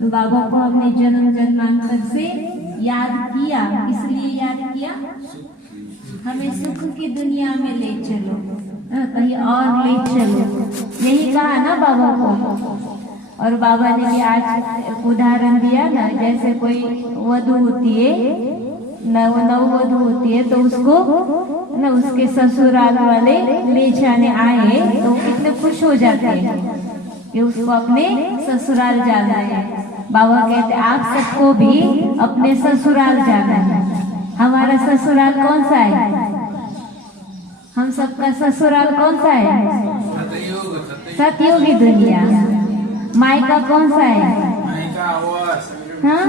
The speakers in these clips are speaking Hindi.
बाबा को हमने जन्म जन्मांतर से याद किया, इसलिए याद किया हमें सुख की दुनिया में ले चलो, कहीं और ले चलो, यही कहा ना बाबा को। और बाबा ने भी आज उदाहरण दिया ना, जैसे कोई वधू होती है, नववधू होती है, तो उसको ना उसके ससुराल वाले ले जाने आए तो कितने खुश हो जाते हैं कि उसको अपने ससुराल जाना है। बाबा कहते आप सबको भी अपने ससुराल जाना है। हमारा ससुराल कौन सा है? हम सबका ससुराल कौन सा है? सतयुगी दुनिया। मायका कौन सा है? हाँ,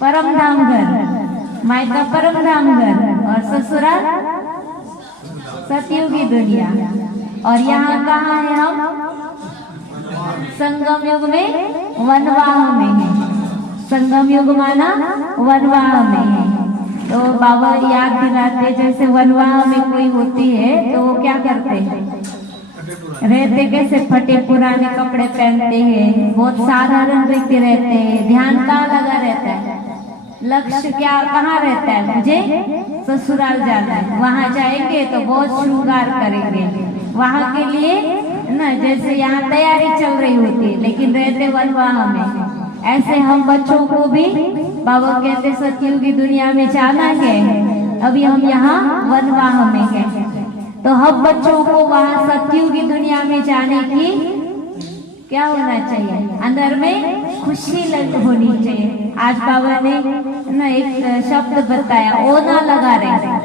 परम धाम घर। मायका परम धाम घर और ससुराल सतयुगी दुनिया। और यहाँ कहाँ है हम? संगम युग में वनवाह में है। संगम युग माना वनवाह में है। तो बाबा याद दिलाते, जैसे वनवाह में कोई होती है तो वो क्या करते हैं, रहते कैसे, फटे पुराने कपड़े पहनते हैं, बहुत साधारण व्यक्ति रहते हैं, ध्यान कहाँ लगा रहता है, लक्ष्य क्या कहाँ रहता है, मुझे ससुराल जाना है। वहां जाएंगे तो बहुत श्रृंगार करेंगे, वहां के लिए ना जैसे यहाँ तैयारी चल रही होती है, लेकिन रहते वनवाह में। ऐसे हम बच्चों को भी बाबा कहते सतयुगी दुनिया में जाना है, अभी हम यहाँ वनवाह में हैं, तो हम बच्चों को वहाँ सतयुगी दुनिया में जाने की क्या होना चाहिए, अंदर में खुशी होनी चाहिए। आज बाबा ने ना एक शब्द बताया, ओना लगा रहे।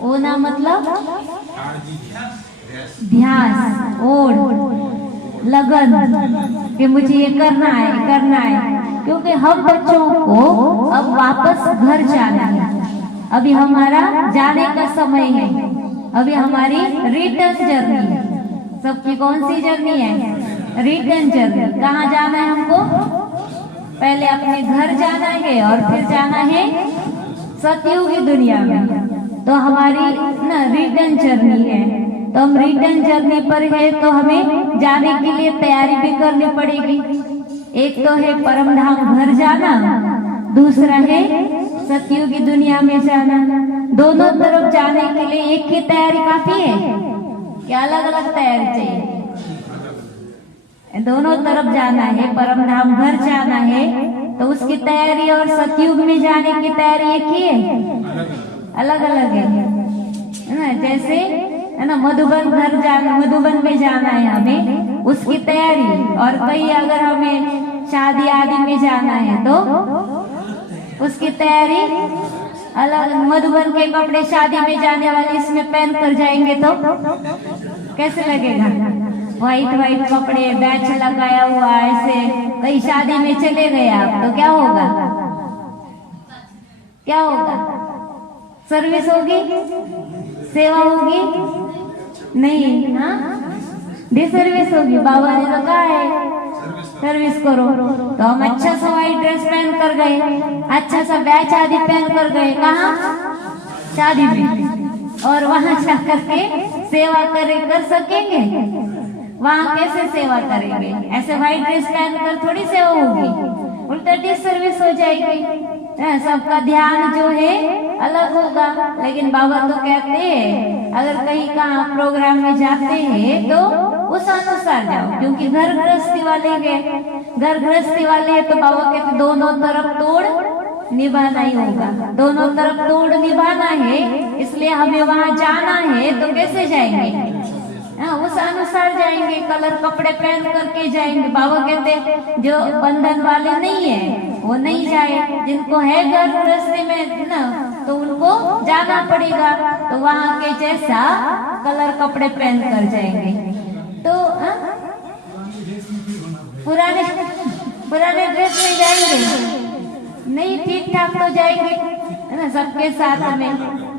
ओना मतलब ध्यान, ओढ़, लगन कि मुझे ये करना है, क्योंकि हम बच्चों को अब वापस घर जाना है। अभी हमारा जाने का समय है, अभी हमारी रिटर्न जर्नी है। सबकी कौन सी जर्नी है? Return journey. कहाँ जाना है हमको? पहले अपने घर जाना है और फिर जाना है सतयुगी दुनिया में। तो हमारी ना रिटर्न जर्नी है, तो हम रिटर्न जर्नी पर है, तो हमें जाने के लिए तैयारी भी करनी पड़ेगी। एक तो है परम धाम घर जाना, दूसरा है सतयुगी दुनिया में जाना। दोनों तरफ जाने के लिए एक ही तैयारी काफी है क्या अलग अलग तैयारी चाहिए? दोनों तरफ जाना है, परम धाम घर जाना है तो उसकी तैयारी और सतयुग में जाने की तैयारी एक ही है, अलग अलग है ना। जैसे है ना मधुबन घर जाना, मधुबन में जाना है हमें, उसकी तैयारी, और कहीं अगर हमें शादी आदि में जाना है तो उसकी तैयारी अलग। मधुबन के कपड़े शादी में जाने वाले इसमें पहन कर जाएंगे तो कैसे लगेगा? व्हाइट कपड़े, बैच लगाया हुआ, ऐसे कहीं शादी में चले गए आप तो क्या होगा? क्या होगा? सर्विस होगी, सेवा होगी? नहीं, हाँ डिसर्विस होगी। बाबा ने तो कहा है सर्विस करो, तो हम अच्छा सा व्हाइट ड्रेस पहन कर गए, अच्छा सा बैच आदि पहन कर गए, कहाँ? शादी में। और वहां जा करके सेवा कर सकेंगे? वहां कैसे सेवा करेंगे? ऐसे व्हाइट ड्रेस पहन कर थोड़ी सेवा होगी, उल्टा डिसर्विस हो जाएगी। सबका ध्यान जो है अलग होगा। लेकिन बाबा तो कहते हैं अगर कहीं का प्रोग्राम में जाते हैं तो उस अनुसार जाओ, क्योंकि घर गृहस्थी वाले हैं तो बाबा कहते दोनों तरफ तोड़ निभाना ही होगा, दोनों तरफ तोड़ निभाना है। इसलिए हमें वहां जाना है तो कैसे जाएंगे? उस अनुसार जाएंगे, कलर कपड़े पहन करके जाएंगे। बाबा कहते जो बंधन वाले नहीं है वो नहीं जाए, जिनको है घर गृहस्थी में ना तो उनको जाना पड़ेगा, तो वहां के जैसा कलर कपड़े पहन कर जाएंगे। तो पुराने ड्रेस में जाएंगे नहीं, ठीक ठाक तो जाएंगे है ना, सबके साथ में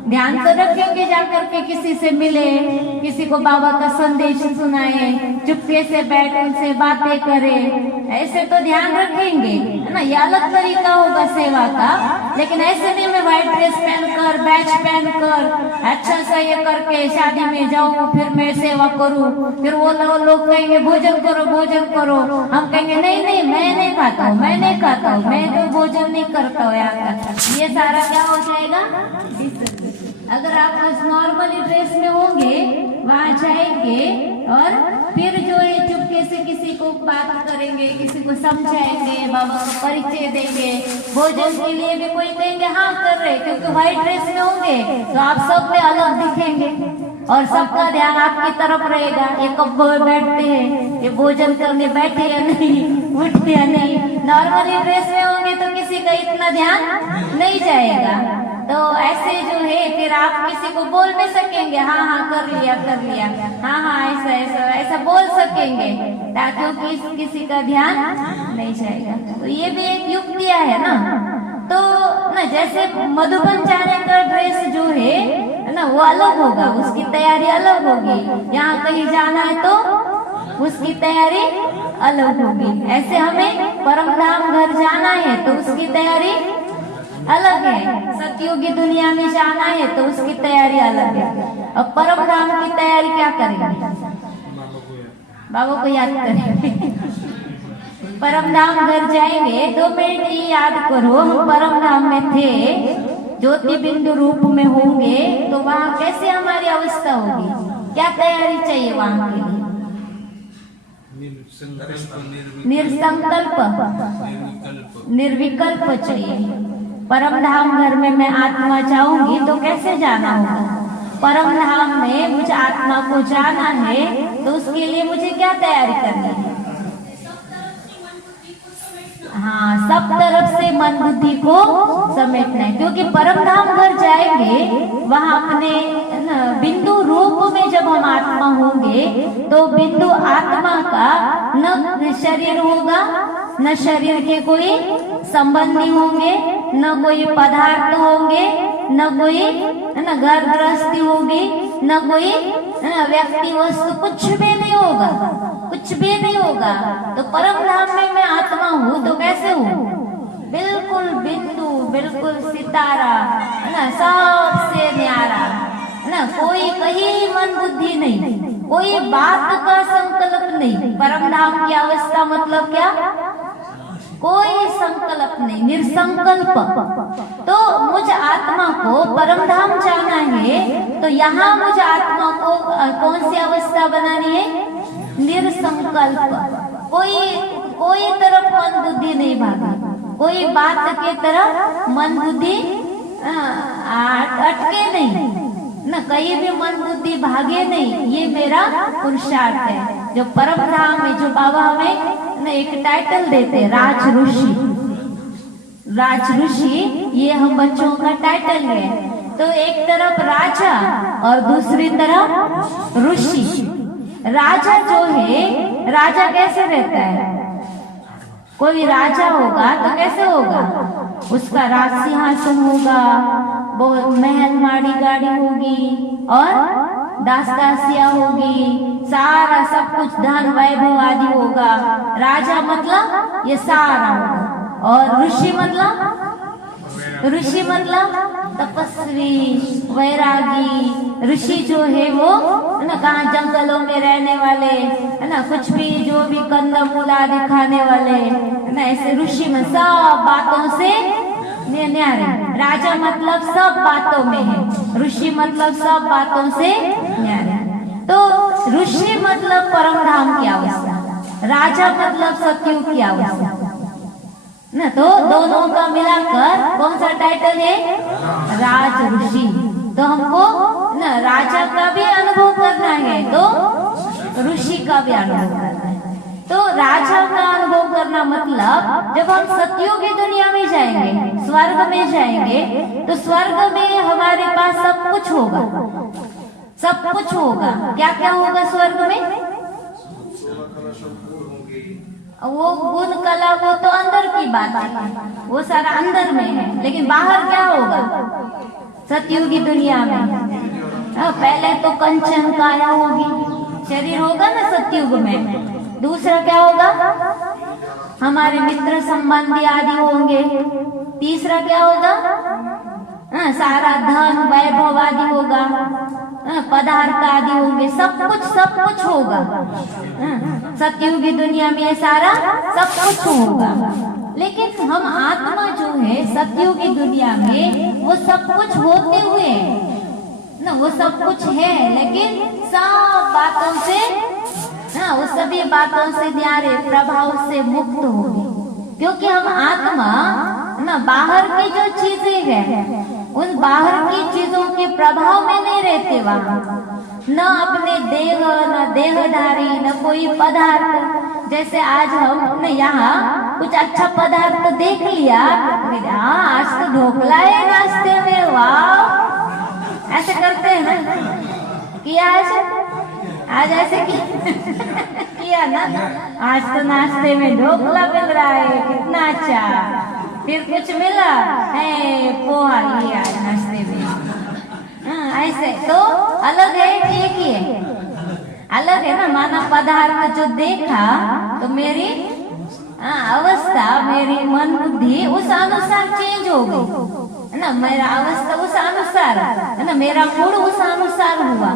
ध्यान तो रखेंगे, जाकर के किसी से मिले, किसी को बाबा का संदेश सुनाए, चुपके से बैठ उनसे बातें करें, ऐसे तो ध्यान रखेंगे, है ना। ये अलग तरीका होगा सेवा का। लेकिन ऐसे नहीं मैं व्हाइट ड्रेस पहनकर, बैच पहनकर, अच्छा सा ये करके शादी में जाऊं, फिर मैं सेवा करूं, फिर वो लोग कहेंगे भोजन करो भोजन करो, हम कहेंगे नहीं नहीं मैं नहीं खाता हूँ, मैं नहीं खाता हूँ, मैं तो भोजन नहीं करता हूँ यहाँ का। ये सारा क्या हो जाएगा। अगर आप नॉर्मली ड्रेस में होंगे, वहाँ जाएंगे और फिर जो है चुपके से किसी को बात करेंगे, किसी को समझाएंगे, बाबा को परिचय देंगे, भोजन के लिए भी कोई कहेंगे हाँ कर रहे, क्योंकि व्हाइट ड्रेस में होंगे तो आप सब में अलग दिखेंगे और सबका ध्यान आपकी तरफ रहेगा। ये कब बैठते हैं, ये भोजन करने बैठे या नहीं, उठते या नहीं। नॉर्मली ड्रेस में होंगे तो किसी का इतना ध्यान नहीं जाएगा। तो ऐसे जो है फिर आप किसी को बोल भी सकेंगे हाँ हाँ कर लिया हाँ हाँ ऐसा ऐसा ऐसा बोल सकेंगे, ताकि किसी का ध्यान नहीं जाएगा। तो ये भी एक युक्तियां है ना। तो ना जैसे मधुबन जाने का ड्रेस जो है ना वो अलग होगा, उसकी तैयारी अलग होगी। यहाँ कहीं जाना है तो उसकी तैयारी अलग होगी। ऐसे हमें परमधाम घर जाना है तो उसकी तैयारी अलग है। सतयुगी दुनिया में जाना है तो उसकी तैयारी अलग है। अब परम धाम की तैयारी क्या करेंगे, बाबा को याद करेंगे। परम धाम घर जाएंगे, 2 मिनट ही याद करो, हम परम धाम में थे, ज्योति बिंदु रूप में होंगे तो वहाँ कैसे हमारी अवस्था होगी, क्या तैयारी चाहिए वहाँ के लिए। निर्संकल्प निर्विकल्प चाहिए। परम धाम घर में मैं आत्मा चाहूंगी तो कैसे जाना होगा। परम धाम में मुझे आत्मा को जाना है तो उसके लिए मुझे क्या तैयारी करनी है। हाँ, सब तरफ से मन बुद्धि को समेटना है, क्योंकि परम धाम घर जाएंगे वहाँ अपने बिंदु रूप में जब हम आत्मा होंगे तो बिंदु आत्मा का न शरीर होगा, न शरीर के कोई संबंधी होंगे, न कोई पदार्थ होंगे, न कोई न घर गृहस्थी होगी, न कोई व्यक्ति वस्तु, कुछ भी नहीं होगा, कुछ भी नहीं होगा। तो परम धाम में मैं आत्मा हूँ तो कैसे हूँ, बिल्कुल बिंदु, बिल्कुल सितारा, है ना, सबसे न्यारा, है ना, कोई कहीं मन बुद्धि नहीं, कोई बात का संकल्प नहीं। परम धाम की अवस्था मतलब क्या, कोई संकल्प नहीं, निर्संकल्प। तो मुझ आत्मा को परम धाम जाना है तो यहाँ मुझ आत्मा को कौन सी अवस्था बनानी है, निर्संकल्प। कोई तरफ मन बुद्धि नहीं भागा, कोई बात के तरफ मन बुद्धि अटके नहीं, न कहीं भी मन बुद्धि भागे नहीं। ये मेरा पुरुषार्थ है। जो परम धाम में जो बाबा हमें एक टाइटल देते, राज ऋषि, राज ऋषि, ये हम बच्चों का टाइटल है। तो एक तरफ राजा और दूसरी तरफ ऋषि। राजा जो है, राजा कैसे रहता है, कोई राजा होगा तो कैसे होगा, उसका राज सिंहासन होगा, बहुत महल माड़ी गाड़ी होगी और दास दासियां होगी, सारा सब कुछ धन वैभव आदि होगा। राजा मतलब ये सारा होगा। और ऋषि मतलब तपस्वी, वैरागी। ऋषि जो है वो है ना, कहाँ जंगलों में रहने वाले, है ना, कुछ भी जो भी कंदमूल आदि खाने वाले, है ना, ऐसे ऋषि में सब बातों से न्यारे। राजा मतलब सब बातों में है, ऋषि मतलब सब बातों से न्यारे। तो ऋषि मतलब परम धाम की अवस्था, राजा मतलब सतयुग की अवस्था ना। तो दोनों का मिलाकर कौन सा टाइटल है, राज ऋषि। तो हमको ना राजा का भी अनुभव करना है तो ऋषि का भी अनुभव करना है। तो राजा का अनुभव करना मतलब जब हम सतयुगी दुनिया में जाएंगे, स्वर्ग में जाएंगे, तो स्वर्ग में हमारे पास सब कुछ होगा, सब कुछ होगा। क्या क्या होगा स्वर्ग में, वो गुण कला वो तो अंदर की बात है, वो सारा अंदर में है। लेकिन बाहर क्या होगा, सतयुगी दुनिया में। पहले तो कंचन काया होगी, शरीर होगा ना सतयुग में। दूसरा क्या होगा? हमारे मित्र संबंधी आदि होंगे। तीसरा क्या होगा? सारा धन वैभव आदि होगा, पदार्थ आदि होंगे, सब कुछ होगा। सतयुगी दुनिया में ये सारा सब कुछ होगा। लेकिन हम आत्मा जो है सतयुगी दुनिया में वो सब कुछ होते हुए ना, वो सब कुछ है, लेकिन सब बातों से वो सभी बातों से न्यारे प्रभाव से मुक्त हो गए। क्योंकि हम आत्मा ना बाहर की जो चीजें हैं उन बाहर की चीजों के प्रभाव में नहीं रहते वहां। न अपने देह, न देहधारी, न कोई पदार्थ। जैसे आज हम यहाँ कुछ अच्छा पदार्थ देख लिया, आज तो ढोकला है नाश्ते में, वाह, ऐसे करते हैं ना, किया ऐसे? आज ऐसे किया ना, आज तो नाश्ते में ढोकला मिल रहा है, कितना अच्छा। फिर कुछ मिला है पोहा, ये आज नाश्ते में। ऐसे तो अलग है, एक ही है, अलग है ना। माना पदार्थ जो देखा तो मेरी अवस्था, मेरी मन बुद्धि उस अनुसार चेंज हो गई ना, मेरा अवस्था उस अनुसार है ना, मेरा मूड उस अनुसार हुआ।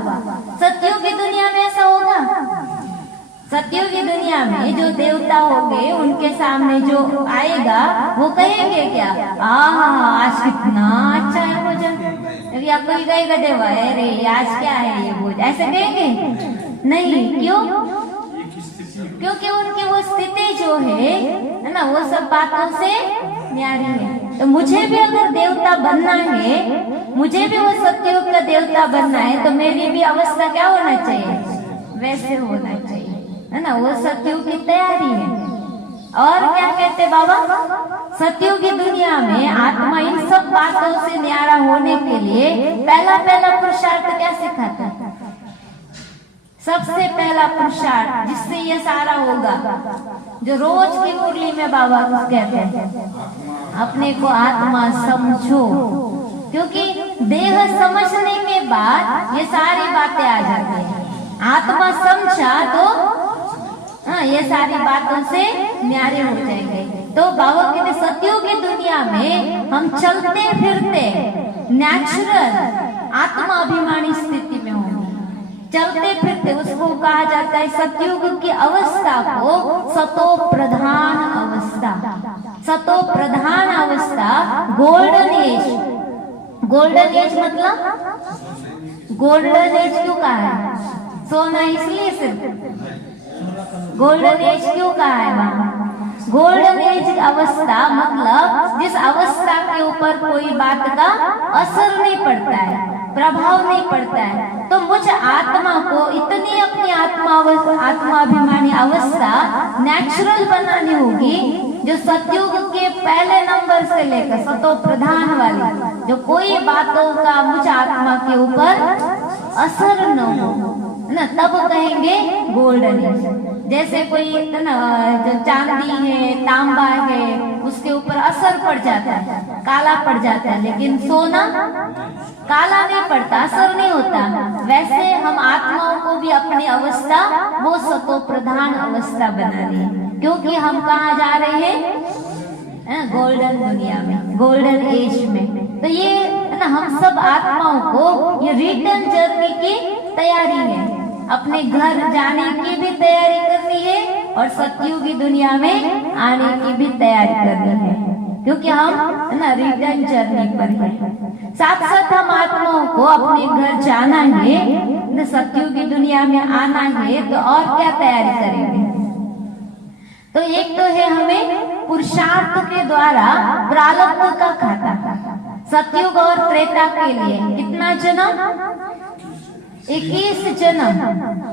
सत्यों की दुनिया में ऐसा होगा? सत्यों की दुनिया में जो देवता होंगे उनके सामने जो आएगा वो कहेंगे क्या? आज कितना अच्छा है भोजन, या कोई कहेगा देवा अरे आज क्या है ये भोजन, ऐसे कहेंगे? नहीं। क्यों? क्योंकि उनकी वो स्थिति जो है ना वो सब बातों से न्यारी है। तो मुझे भी अगर देवता बनना है, मुझे भी वो सत्युग का देवता बनना है, तो मेरी भी अवस्था क्या होना चाहिए? वैसे होना चाहिए, है ना। वो सतयुग की तैयारी है। और क्या कहते बाबा? सतयुग की दुनिया में आत्मा इन सब बातों से न्यारा होने के लिए पहला पुरुषार्थ क्या सिखाता है? सबसे पहला पुरुषार्थ जिससे ये सारा होगा, जो रोज की मुरली में बाबा कहते हैं, अपने को आत्मा समझो। क्योंकि देह समझने के बाद ये सारी बातें आ जाती है। आत्मा समझा तो ये सारी बातों से न्यारे हो जाएंगे। तो बाबा कहते सत्यों की दुनिया में हम चलते फिरते नेचुरल आत्मा अभिमानी स्थिति में होंगे। चलते फिरते उसको कहा जाता है सतयुग की अवस्था को सतो प्रधान अवस्था। सतो प्रधान अवस्था गोल्डन एज। गोल्डन एज मतलब गोल्डन एज क्यों कहा है? सोना इसलिए सिर्फ गोल्डन एज क्यों कहा है वहां? गोल्डन एज अवस्था मतलब जिस अवस्था के ऊपर कोई बात का असर नहीं पड़ता है, प्रभाव नहीं पड़ता है। तो मुझ आत्मा को इतनी अपनी आत्माभिमानी अवस्था नेचुरल बनानी होगी जो सतयुग के पहले नंबर से लेकर सतो प्रधान वाली, जो कोई बातों का मुझ आत्मा के ऊपर असर न हो ना, तब कहेंगे गोल्डन एज। जैसे कोई ना जो चांदी है, तांबा है, उसके ऊपर असर पड़ जाता है, काला पड़ जाता है, लेकिन सोना काला नहीं पड़ता, असर नहीं होता। वैसे हम आत्माओं को भी अपनी अवस्था वो सतो प्रधान अवस्था बनानी है। क्योंकि हम कहाँ जा रहे हैं? गोल्डन दुनिया में, गोल्डन एज में। तो ये ना हम सब आत्माओं को ये रिटर्न जर्नी की तैयारी है, अपने घर जाने की भी तैयारी करनी है और सतयुगी दुनिया में आने की भी तैयारी करनी है। क्योंकि हम ना रिटर्न जर्नी पर हैं। साथ साथ हम आत्माओं को अपने घर जाना है, सतयुगी दुनिया में आना है, तो और क्या तैयारी करेंगे? तो एक तो है हमें पुरुषार्थ के द्वारा प्रारब्ध का खाता। सतयुग और त्रेता के लिए कितना जन्म? 21 जन्म।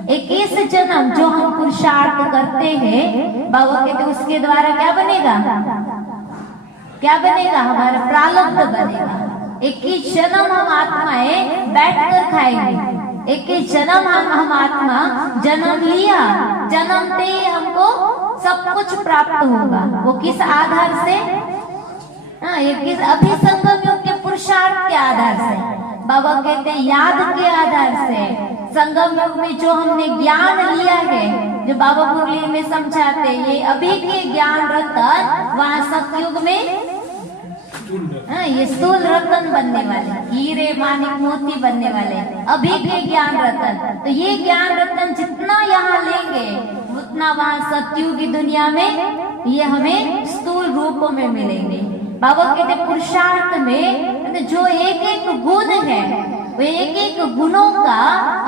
21 जन्म जो हम पुरुषार्थ करते हैं बाबा कहते उसके द्वारा क्या बनेगा? क्या बनेगा? हमारा प्रारब्ध बनेगा। 21 जन्म हम आत्माएं बैठकर खाएंगे। 21 जन्म हम आत्मा जन्म लिया, जन्मते ही हमको सब कुछ प्राप्त होगा। वो किस आधार से? हाँ, ये किस अभी संगम योग के पुरुषार्थ के आधार से, बाबा कहते हैं याद के आधार से, संगम योग में जो हमने ज्ञान लिया है, जो बाबा मुरली में समझाते, ये अभी के ज्ञान रतन वहाँ सतयुग में ये स्थूल रतन बनने वाले, हीरे मानिक मोती बनने वाले, अभी के ज्ञान रतन। तो ये ज्ञान रतन जितना यहाँ लेंगे उतना वहाँ सतयुग की दुनिया में ये हमें स्थूल रूपों में मिलेंगे। बाबा कहते पुरुषार्थ में जो एक एक गुण है, वो एक एक गुणों का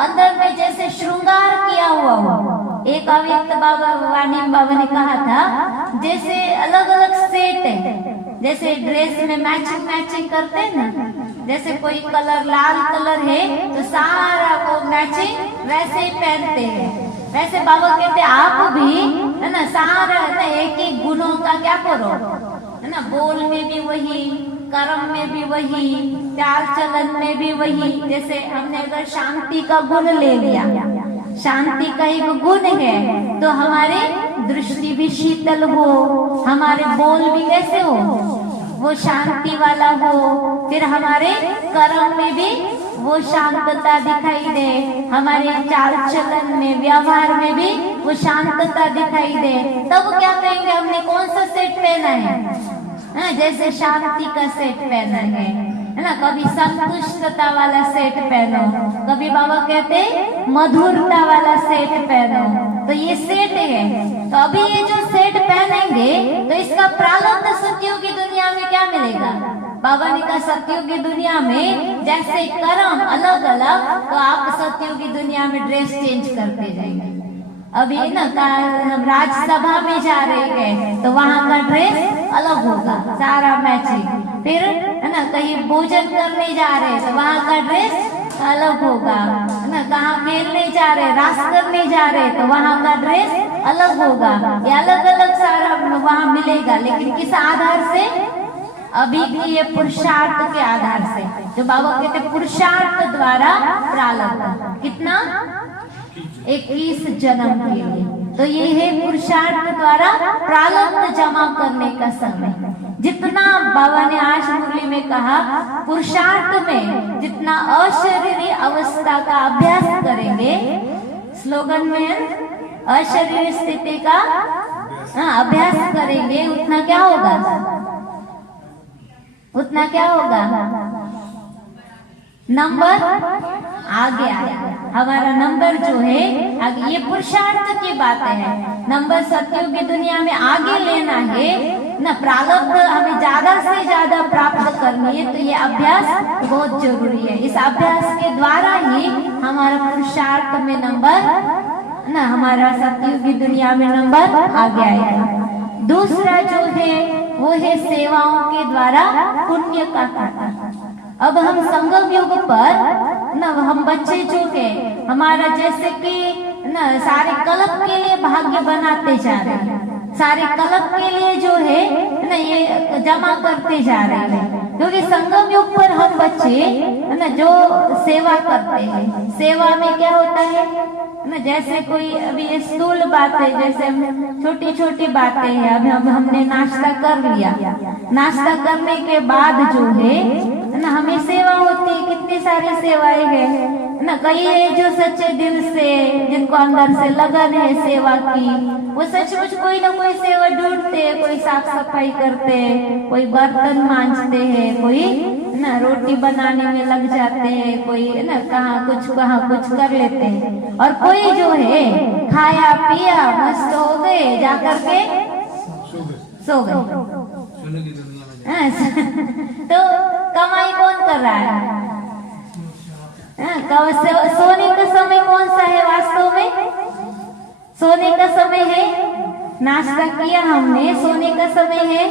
अंदर में जैसे श्रृंगार किया हुआ हो। एक अव्यक्त बाबा वाणी बाबा ने कहा था, जैसे अलग अलग सेट है, जैसे ड्रेस में मैचिंग करते हैं ना, जैसे कोई कलर लाल कलर है तो सारा वो मैचिंग वैसे ही पहनते हैं, वैसे बाबा कहते आप भी है ना सारा है ना एक एक गुणों का क्या करो, है ना, बोल में भी वही, कर्म में भी वही, चाल चलन में भी वही। जैसे हमने अगर शांति का गुण ले लिया, शांति का एक गुण है तो हमारे दृष्टि भी शीतल हो, हमारे बोल भी कैसे हो, वो शांति वाला हो, फिर हमारे कर्म में भी वो शांतता दिखाई दे, हमारे चाल चलन में व्यवहार में भी वो शांतता दिखाई दे। तब क्या कहेंगे हमने कौन सा सेट पहना है, जैसे शांति का सेट पहना है ना, कभी संतुष्टता वाला सेट पहनो, कभी बाबा कहते मधुरता वाला सेट पहनो। तो ये सेट है, तो अभी ये जो सेट पहनेंगे तो इसका प्रारब्ध सतयुग की दुनिया में क्या मिलेगा। बाबा ने कहा सतयुग की दुनिया में जैसे कर्म अलग अलग, तो आप सतयुग की दुनिया में ड्रेस चेंज करते जाएंगे। अभी ना हम राज्यसभा में जा रहे हैं तो वहाँ का ड्रेस अलग होगा, सारा मैचिंग। फिर है ना कहीं भोजन करने जा रहे हैं तो वहाँ का ड्रेस अलग होगा, है ना, कहाँ खेलने जा रहे, रास करने जा रहे तो वहाँ का ड्रेस अलग होगा। ये अलग अलग सारा वहाँ मिलेगा, लेकिन किस आधार से, अभी की ये पुरुषार्थ के आधार से, जो बाबा कहते पुरुषार्थ द्वारा प्रारब्ध कितना 21 जन्म के लिए। तो ये है पुरुषार्थ द्वारा प्रारब्ध जमा करने का समय। जितना बाबा ने आज मुरली में कहा, पुरुषार्थ में जितना अशरीरी अवस्था का अभ्यास करेंगे, स्लोगन में अशरीरी स्थिति का अभ्यास करेंगे, उतना क्या होगा, उतना क्या होगा, नंबर आगे आएगा। हमारा नंबर जो है आगे, ये पुरुषार्थ की बातें है। नंबर सतयुग की दुनिया में आगे लेना है ना, प्रारब्ध हमें ज्यादा से ज्यादा प्राप्त करनी है, तो ये अभ्यास बहुत जरूरी है। इस अभ्यास के द्वारा ही हमारा पुरुषार्थ में नंबर ना, हमारा सतयुग की दुनिया में नंबर आगे आएगा। दूसरा जो है वो है सेवाओं के द्वारा पुण्य का खाता। अब हम संगम युग पर ना, हम बच्चे जो है हमारा जैसे कि ना सारे कल्प के लिए भाग्य बनाते जा रहे हैं, सारे कल्प के लिए जो है ना ये जमा करते जा रहे हैं, क्योंकि संगम युग पर हम बच्चे है ना जो सेवा करते हैं। सेवा में क्या होता है ना, जैसे कोई अभी ये स्थूल बातें, जैसे छोटी छोटी बातें हैं, अभी हमने नाश्ता कर लिया, नाश्ता करने के बाद जो है ना हमें सेवा होती है, कितनी सारी सेवाएं हैं ना। कई है जो सच्चे दिल से, जिनको अंदर से लगन है सेवा की, वो सचमुच कोई ना कोई सेवा ढूंढते हैं, कोई साफ सफाई करते हैं, कोई बर्तन मांजते हैं, कोई ना रोटी बनाने में लग जाते हैं, कोई है ना कहाँ कुछ कर लेते हैं, और कोई जो है खाया पिया मस्त हो गए, जाकर के सो गए। तो कमाई कौन कर रहा है, सोने का समय कौन सा है वास्तव में, सोने का समय है, नाश्ता किया हमने, सोने का समय है,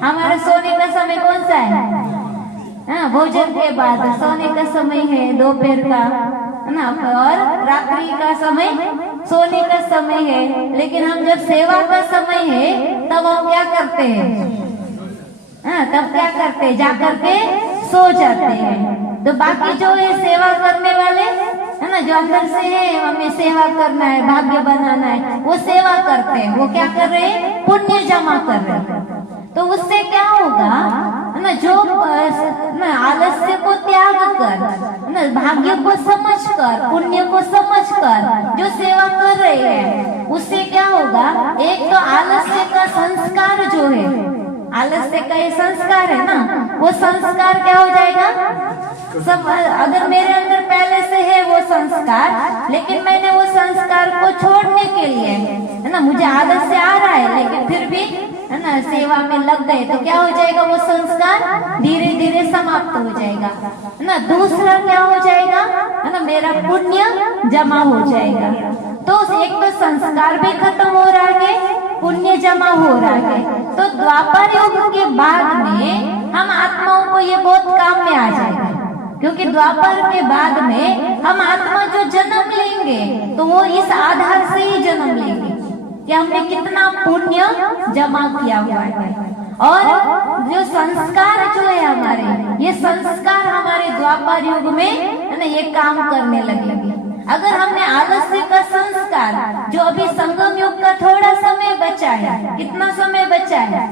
हमारा सोने का समय कौन सा है, भोजन के बाद सोने का समय है, दोपहर का ना, और रात्रि का समय सोने का समय है। लेकिन हम जब सेवा का समय है तब हम क्या करते हैं, तब क्या करते हैं, जाकर के सो जाते हैं। तो बाकी जो है सेवा करने वाले है ना, जो अंदर से है हमें सेवा करना है, भाग्य बनाना है, वो सेवा करते हैं, वो क्या कर रहे हैं, पुण्य जमा कर रहे हैं। तो उससे क्या होगा ना जो ना आलस्य को त्याग कर, ना भाग्य को समझ कर, पुण्य को समझ कर जो सेवा कर रहे हैं, उससे क्या होगा? एक तो आलस्य का संस्कार जो है, आलस्य का ये संस्कार है ना, वो संस्कार क्या हो जाएगा? सब अगर मेरे अंदर पहले से है वो संस्कार, लेकिन मैंने वो संस्कार को छोड़ने के लिए, है ना, मुझे आदत से आ रहा है लेकिन फिर भी, है ना, सेवा में लग गए तो क्या हो जाएगा? वो संस्कार धीरे धीरे समाप्त हो जाएगा, है ना। दूसरा क्या हो जाएगा? है ना, मेरा पुण्य जमा हो जाएगा। तो एक तो संस्कार भी खत्म हो रहा है, पुण्य जमा हो रहा है। तो द्वापर युग के बाद में हम आत्माओं को ये बहुत काम में आ जाएगा, क्योंकि द्वापर के बाद में हम आत्मा जो जन्म लेंगे तो वो इस आधार से ही जन्म लेंगे कि हमने कितना पुण्य जमा किया हुआ है। और जो संस्कार जो है हमारे, ये संस्कार हमारे द्वापर युग में, है ना, ये काम करने लगेंगे। अगर हमने आलस्य का संस्कार, जो अभी संगम युग का थोड़ा समय बचा है, कितना समय बचा है?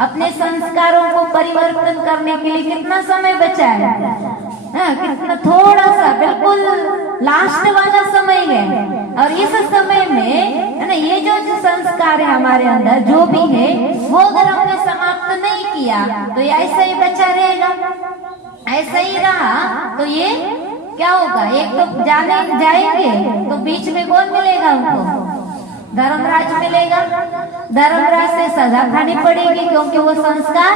अपने संस्कारों को परिवर्तन करने के लिए कितना समय बचा है? कितना थोड़ा सा, बिल्कुल लास्ट वाला समय है। और इस समय में, है ना, ये जो संस्कार है हमारे अंदर जो भी है, वो अगर हमने समाप्त नहीं किया तो ये ऐसा ही बचा रहेगा। ऐसा ही रहा तो ये क्या होगा? एक तो जाएंगे तो बीच में कौन मिलेगा हमको? धर्मराज मिलेगा। धर्मराज से सजा खानी पड़ेगी, क्योंकि वो संस्कार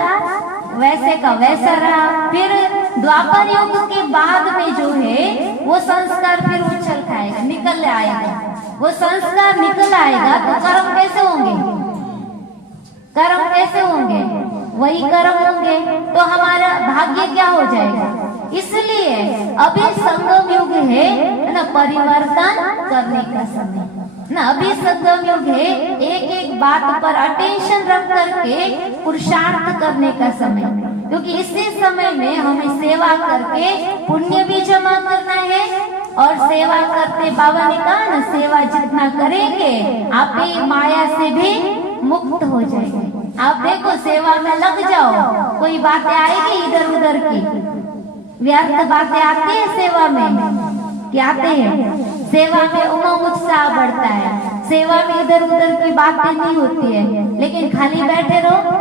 वैसे का वैसा रहा। फिर द्वापर युग के बाद में जो है वो संस्कार फिर उछल खाएगा, निकल आएगा। वो संस्कार निकल आएगा तो कर्म कैसे होंगे? कर्म कैसे होंगे? वही कर्म होंगे तो हमारा भाग्य क्या हो जाएगा? इसलिए अभी संगम युग है ना, परिवर्तन करने का समय ना। अभी संगम युग है, एक एक बात पर अटेंशन रख करके पुरुषार्थ करने का समय, क्योंकि इसी समय में हमें सेवा करके पुण्य भी जमा करना है। और सेवा करते, बाबा ने कहा ना, सेवा जितना करेंगे आप ही माया से भी मुक्त हो जाएंगे। आप देखो, सेवा में लग जाओ, कोई बातें आएगी इधर उधर की, व्यर्थ बातें आती है सेवा में, क्या आते हैं? सेवा में उमंग उत्साह बढ़ता है, सेवा में इधर उधर की बातें नहीं होती है। लेकिन खाली बैठे रहो,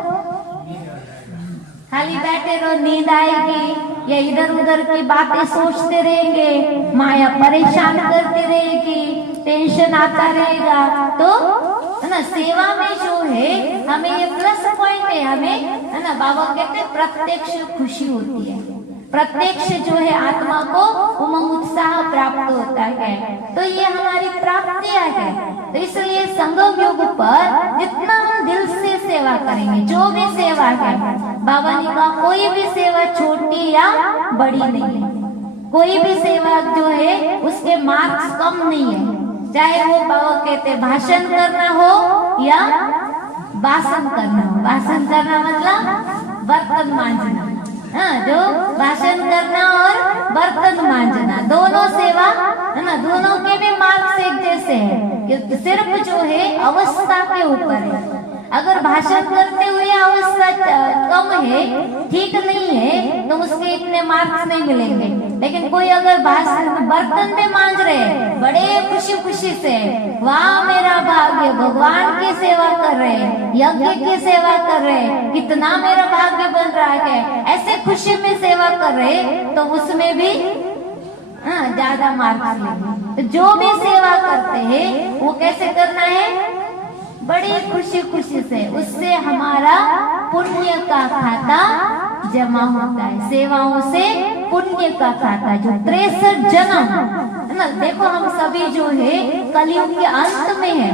खाली बैठे रहो, नींद आएगी या इधर उधर की बातें सोचते रहेंगे, माया परेशान करती रहेगी, टेंशन आता रहेगा। तो है ना, सेवा में जो है हमें ये प्लस पॉइंट है, हमें, है ना, बाबा कहते हैं प्रत्यक्ष खुशी होती है। प्रत्यक्ष जो है आत्मा को उमंग उत्साह प्राप्त होता है। तो ये हमारी प्राप्तियां है। तो इसलिए संगम युग पर जितना हम दिल से सेवा करेंगे, जो भी सेवा है, बाबा ने कहा कोई भी सेवा छोटी या बड़ी नहीं है। कोई भी सेवा जो है उसके मार्क्स कम नहीं है, चाहे वो बाबा कहते भाषण करना हो या भाषण करना हो। भाषण करना मतलब बर्तन मांजना, हाँ, जो भाषण करना और बर्तन मांजना, दोनों सेवा, है ना, दोनों के भी मार्क्स एक जैसे हैं। सिर्फ जो है अवस्था के ऊपर है। अगर भाषण करते हुए अवस्था कम है, ठीक नहीं है, तो उसके इतने मार्क्स नहीं मिलेंगे। लेकिन कोई अगर भाषण बर्तन में मांज रहे, बड़े खुशी खुशी से, वाह मेरा भाग्य, भगवान की सेवा कर रहे, यज्ञ की सेवा कर रहे, कितना मेरा भाग्य बन रहा है, ऐसे खुशी में सेवा कर रहे, तो उसमें भी ज्यादा मार्क्स मिलेंगे। तो जो भी सेवा करते हैं वो कैसे करना है? बड़ी खुशी खुशी से, उससे हमारा पुण्य का खाता जमा होता है। सेवाओं से पुण्य का खाता, जो 63 जन्म, है ना, देखो हम सभी जो है कलयुग के अंत में है,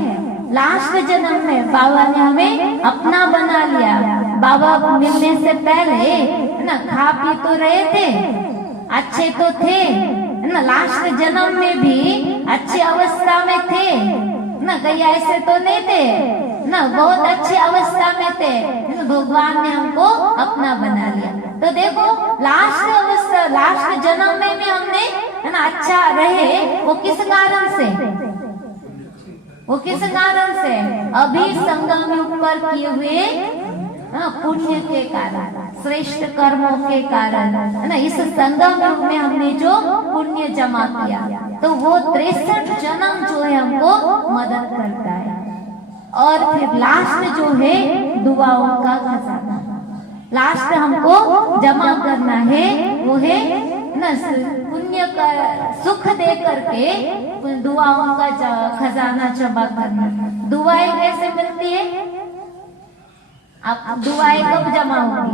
लास्ट जन्म में बाबा ने हमें अपना बना लिया। बाबा मिलने से पहले, है ना, खा पी तो रहे थे, अच्छे तो थे, है ना, लास्ट जन्म में भी अच्छी अवस्था में थे ना, कहीं ऐसे तो नहीं थे ना, बहुत अच्छी अवस्था में थे। भगवान ने हमको अपना बना लिया। तो देखो लास्ट अवस्था, लास्ट जन्म में भी हमने, है ना, अच्छा रहे, वो किस कारण से? वो किस कारण से? अभी संगम युग पर किए हुए पुण्य के कारण, श्रेष्ठ कर्मों के कारण, है ना, इस संगम युग में हमने जो पुण्य जमा किया तो वो 63 जन्म जो है हमको मदद करता है। और फिर लास्ट जो है दुआओं का खजाना, लास्ट हमको जमा करना है वो है न पुण्य का सुख दे करके दुआओं का खजाना जमा करना। दुआएं कैसे मिलती है? आप दुआएं कब जमा होगी?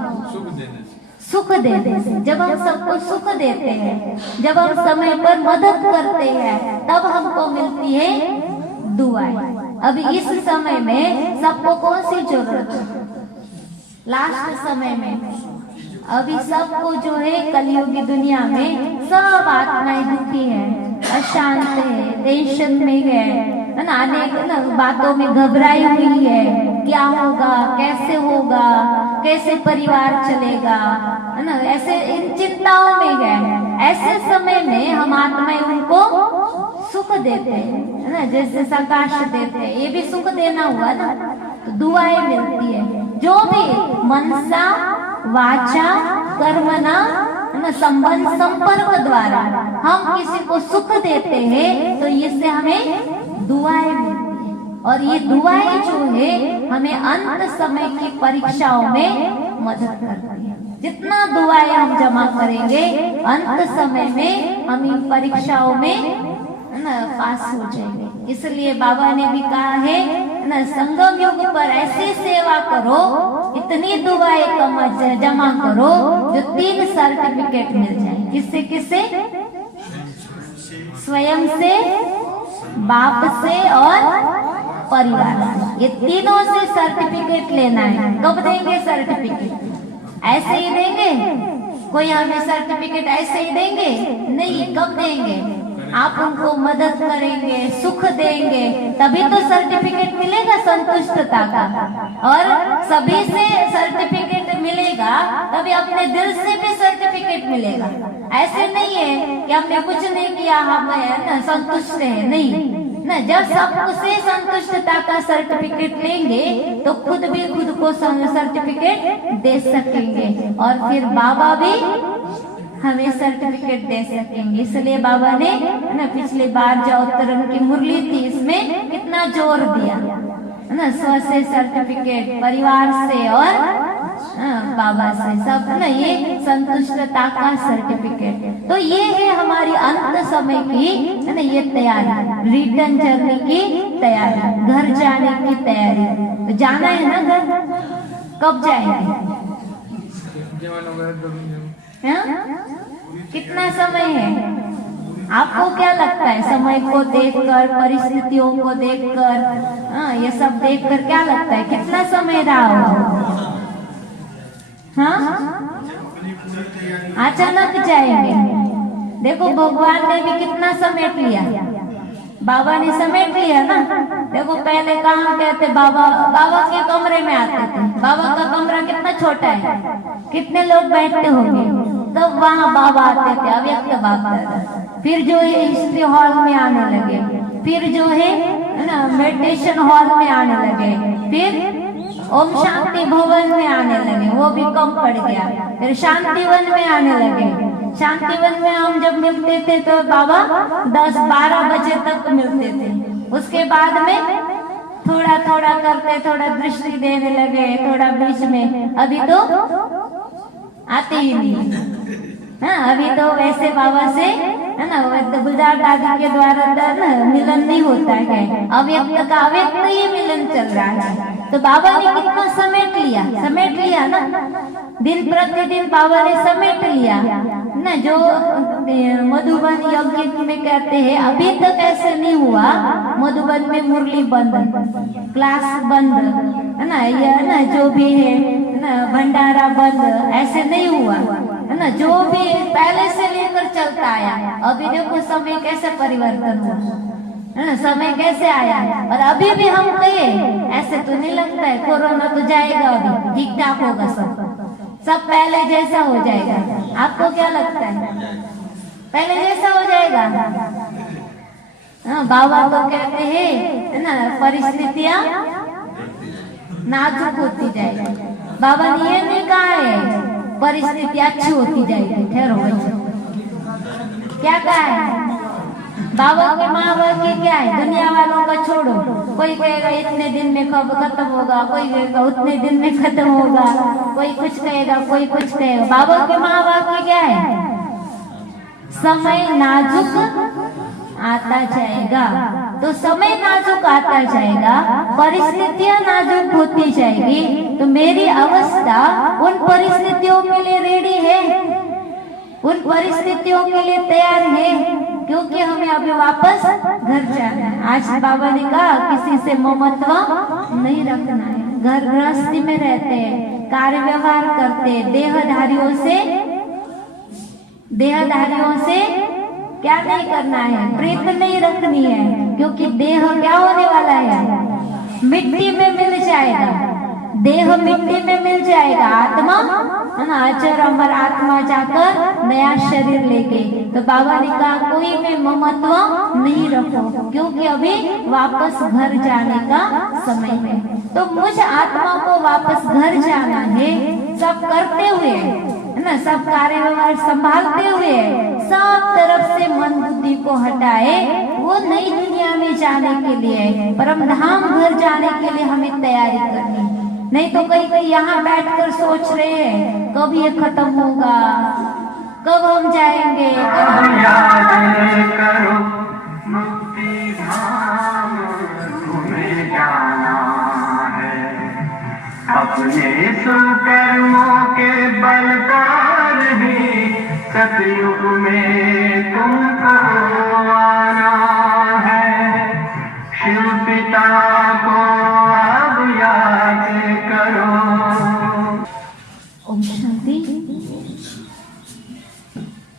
सुख देने से। जब हम सबको सुख देते हैं, जब हम समय पर मदद करते हैं, तब हमको मिलती है दुआएं। अभी इस समय में सबको कौन सी जरूरत है? लास्ट समय में अभी सबको जो है कलयुगी दुनिया में सब आत्माएं दुखी है, अशांत है, टेंशन में है ना, अनेक बातों में घबराई हुई है। क्या होगा, कैसे होगा, कैसे परिवार चलेगा, है ना, ऐसे इन चिंताओं में है। ऐसे समय में हम आत्माएं उनको सुख देते हैं, है ना, जैसे सकाश देते हैं, ये भी सुख देना हुआ ना, तो दुआएं मिलती है। जो भी मनसा वाचा कर्मणा, है ना, संबंध संपर्क द्वारा हम किसी को सुख देते हैं तो इससे हमें दुआएं मिलती है। और ये दुआएं जो है हमें अंत समय की परीक्षाओं में मदद करती है। जितना दुआएं हम जमा करेंगे अंत समय में हम इन परीक्षाओं में पास हो जाएंगे। इसलिए बाबा ने भी कहा है ना, संगम युग पर ऐसी सेवा करो, इतनी दुआएं जमा करो जो 3 सर्टिफिकेट मिल जाए। किससे किससे? स्वयं से, बाप से और परिवार से। ये तीनों से सर्टिफिकेट लेना है। कब देंगे सर्टिफिकेट? ऐसे ही देंगे? कोई हमें सर्टिफिकेट ऐसे ही देंगे? नहीं। कब देंगे? आप उनको मदद करेंगे, सुख देंगे, तभी तो सर्टिफिकेट मिलेगा संतुष्टता का। और सभी से सर्टिफिकेट मिलेगा तभी अपने दिल से भी सर्टिफिकेट मिलेगा। ऐसे नहीं है कि हमने कुछ नहीं किया हम संतुष्ट है, नहीं ना। जब सबसे संतुष्टता का सर्टिफिकेट लेंगे तो खुद भी खुद को सर्टिफिकेट दे सकेंगे और फिर बाबा भी हमें सर्टिफिकेट दे सकेंगे। इसलिए बाबा ने ना पिछली बार जो अवतरण की मुरली थी इसमें कितना जोर दिया ना, स्व से सर्टिफिकेट, परिवार से और बाबा से, सब ना ये संतुष्टता का सर्टिफिकेट। तो ये है हमारी अंत समय की ना ये तैयारी, रिटर्न जर्नी की तैयारी, घर जाने की तैयारी। तो जाना है ना घर? कब जाएंगे? कितना समय है? आपको क्या लगता है? समय को देखकर, परिस्थितियों को देखकर, ये सब देखकर क्या लगता है कितना समय रहा होगा? अचानक जाएंगे। देखो भगवान ने भी कितना समेट लिया, बाबा ने समेट लिया ना। देखो पहले कहाँ कहते बाबा के कमरे में आते थे। बाबा का कमरा कितना छोटा है, कितने लोग बैठते होंगे, तो वहाँ बाबा आते थे, अव्यक्त बाबा। फिर जो है हिस्ट्री हॉल में आने लगे, फिर जो है ना मेडिटेशन हॉल में आने लगे, फिर ओम शांति भवन में आने लगे, वो भी कम पड़ गया। फिर शांतिवन में आने लगे। शांतिवन में हम जब मिलते थे तो बाबा 10-12 बजे तक मिलते थे। उसके बाद में थोड़ा थोड़ा करते थोड़ा दृष्टि देने लगे, थोड़ा बीच में। अभी तो आते ही नहीं। हाँ, अभी तो वैसे बाबा से है ना, गुलजार दादी के द्वारा ना मिलन नहीं होता है, अव्यक्त का अव्यक्त ही मिलन चल रहा है। तो बाबा ने कितना समेट लिया ना, दिन प्रतिदिन बाबा ने समेट लिया ना। जो मधुबन यज्ञ में कहते हैं अभी तक ऐसे नहीं हुआ, मधुबन में मुरली बंद, क्लास बंद, है ना, यह ना जो भी है ना भंडारा बंद, ऐसे नहीं हुआ है ना। जो भी पहले से लेकर चलता आया। अभी देखो समय कैसे परिवर्तन हुआ है ना, समय कैसे आया। और अभी भी हम कहे ऐसे तो नहीं लगता है कोरोना तो जाएगा, अभी ठीक ठाक होगा, सब पहले जैसा हो जाएगा। आपको क्या लगता है? पहले जैसा हो जाएगा? हाँ, बाबा तो कहते हैं ना परिस्थितियां नाजुक होती जाएगी। बाबा ने ये नहीं कहा है परिस्थिति अच्छी होती जाएगी। ठहरो बच्चों, क्या कहा है बाबा के माँ बाप की? क्या है? दुनिया वालों का छोड़ो, कोई कहेगा इतने दिन में कब खत्म होगा, कोई कहेगा उतने दिन में खत्म होगा, कोई कुछ कहेगा, कोई कुछ कहेगा। बाबा के माँ बाप की क्या है? समय नाजुक आता जाएगा, तो समय नाजुक आता जाएगा, परिस्थितियां नाजुक होती जाएगी, तो मेरी अवस्था उन परिस्थितियों के लिए रेडी है, उन परिस्थितियों के लिए तैयार है, क्योंकि हमें अभी वापस घर जाना है। आज बाबा ने कहा किसी से ममत्व नहीं रखना है, घर गृहस्थी में रहते हैं, कार्य व्यवहार करते हैं, देहधारियों से क्या नहीं करना है? प्रीत नहीं रखनी है, क्योंकि देह क्या होने वाला है? मिट्टी में मिल जाएगा, देह मिट्टी में मिल जाएगा, आत्मा है ना, अचर अमर आत्मा जाकर नया शरीर लेके। तो बाबा ने कहा कोई भी ममत्व नहीं रखो, क्योंकि अभी वापस घर जाने का समय है। तो मुझ आत्मा को वापस घर जाना है, सब करते हुए है ना, सब कार्य व्यवहार संभालते हुए, सब तरफ से मन बुद्धि को हटाए, वो नई दुनिया में जाने के लिए, परम धाम घर जाने के लिए हमें तैयारी करनी। नहीं तो कहीं यहाँ बैठकर सोच रहे हैं कब ये खत्म होगा, कब हम जाएंगे, कब हम करो मुक्ति धाम तुम्हें जाना है, अपने सुकर्मों के बल पर ही सतयुग में तुमको आना है। शिव पिता को अब याद करो। ओम शांति।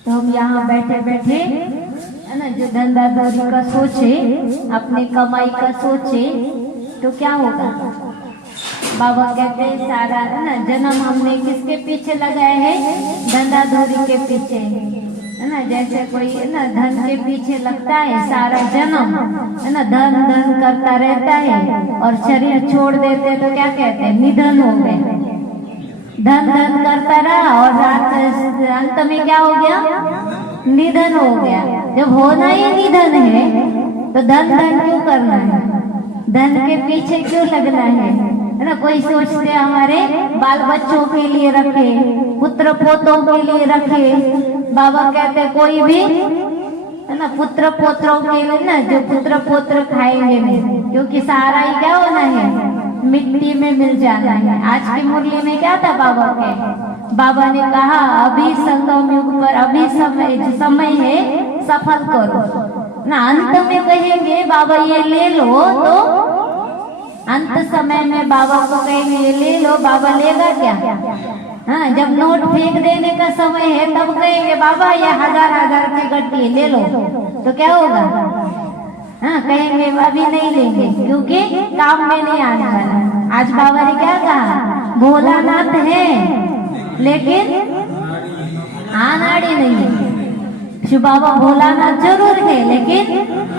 तो हम यहाँ बैठे बैठे है ना, जो धंधादारी का सोचे, अपने कमाई का सोचे, तो क्या होगा? बाबा कहते हैं सारा है ना जन्म हमने किसके पीछे लगाए हैं? धंधाधोरी के पीछे, है ना। जैसे कोई है ना धन के पीछे लगता है सारा जन्म, है ना, धन धन करता रहता है, और शरीर छोड़ देते तो क्या कहते हैं? निधन हो गए। धन धन करता रहा और रात अंत में क्या हो गया? निधन हो गया। जब होना ही निधन है तो धन धन क्यों करना है? धन के पीछे क्यों लगना है ना। कोई सोचते हमारे बाल बच्चों के लिए रखे, पुत्र पोतों के लिए रखे। बाबा कहते कोई भी है ना पुत्र पोत्रों के लिए ना, जो पुत्र पोत्र खाएंगे नहीं, क्योंकि सारा ही क्या होना है? मिट्टी में मिल जाना है। आज की मुरली में क्या था बाबा के? बाबा ने कहा अभी संगम युग पर अभी समय है, सफल करो ना। अंत में कहेंगे बाबा ये ले लो, तो अंत समय में बाबा को कहेंगे ये ले लो, बाबा लेगा क्या? हाँ, जब नोट फेंक देने का समय है तब कहेंगे बाबा ये 1000 की गड्डी ले लो, तो क्या होगा? हाँ, कहेंगे अभी नहीं लेंगे, क्योंकि काम में नहीं आने वाला। आज बाबा ने क्या कहा? भोलानाथ है लेकिन अनाड़ी नहीं है। शिव बाबा भोलानाथ जरूर है, लेकिन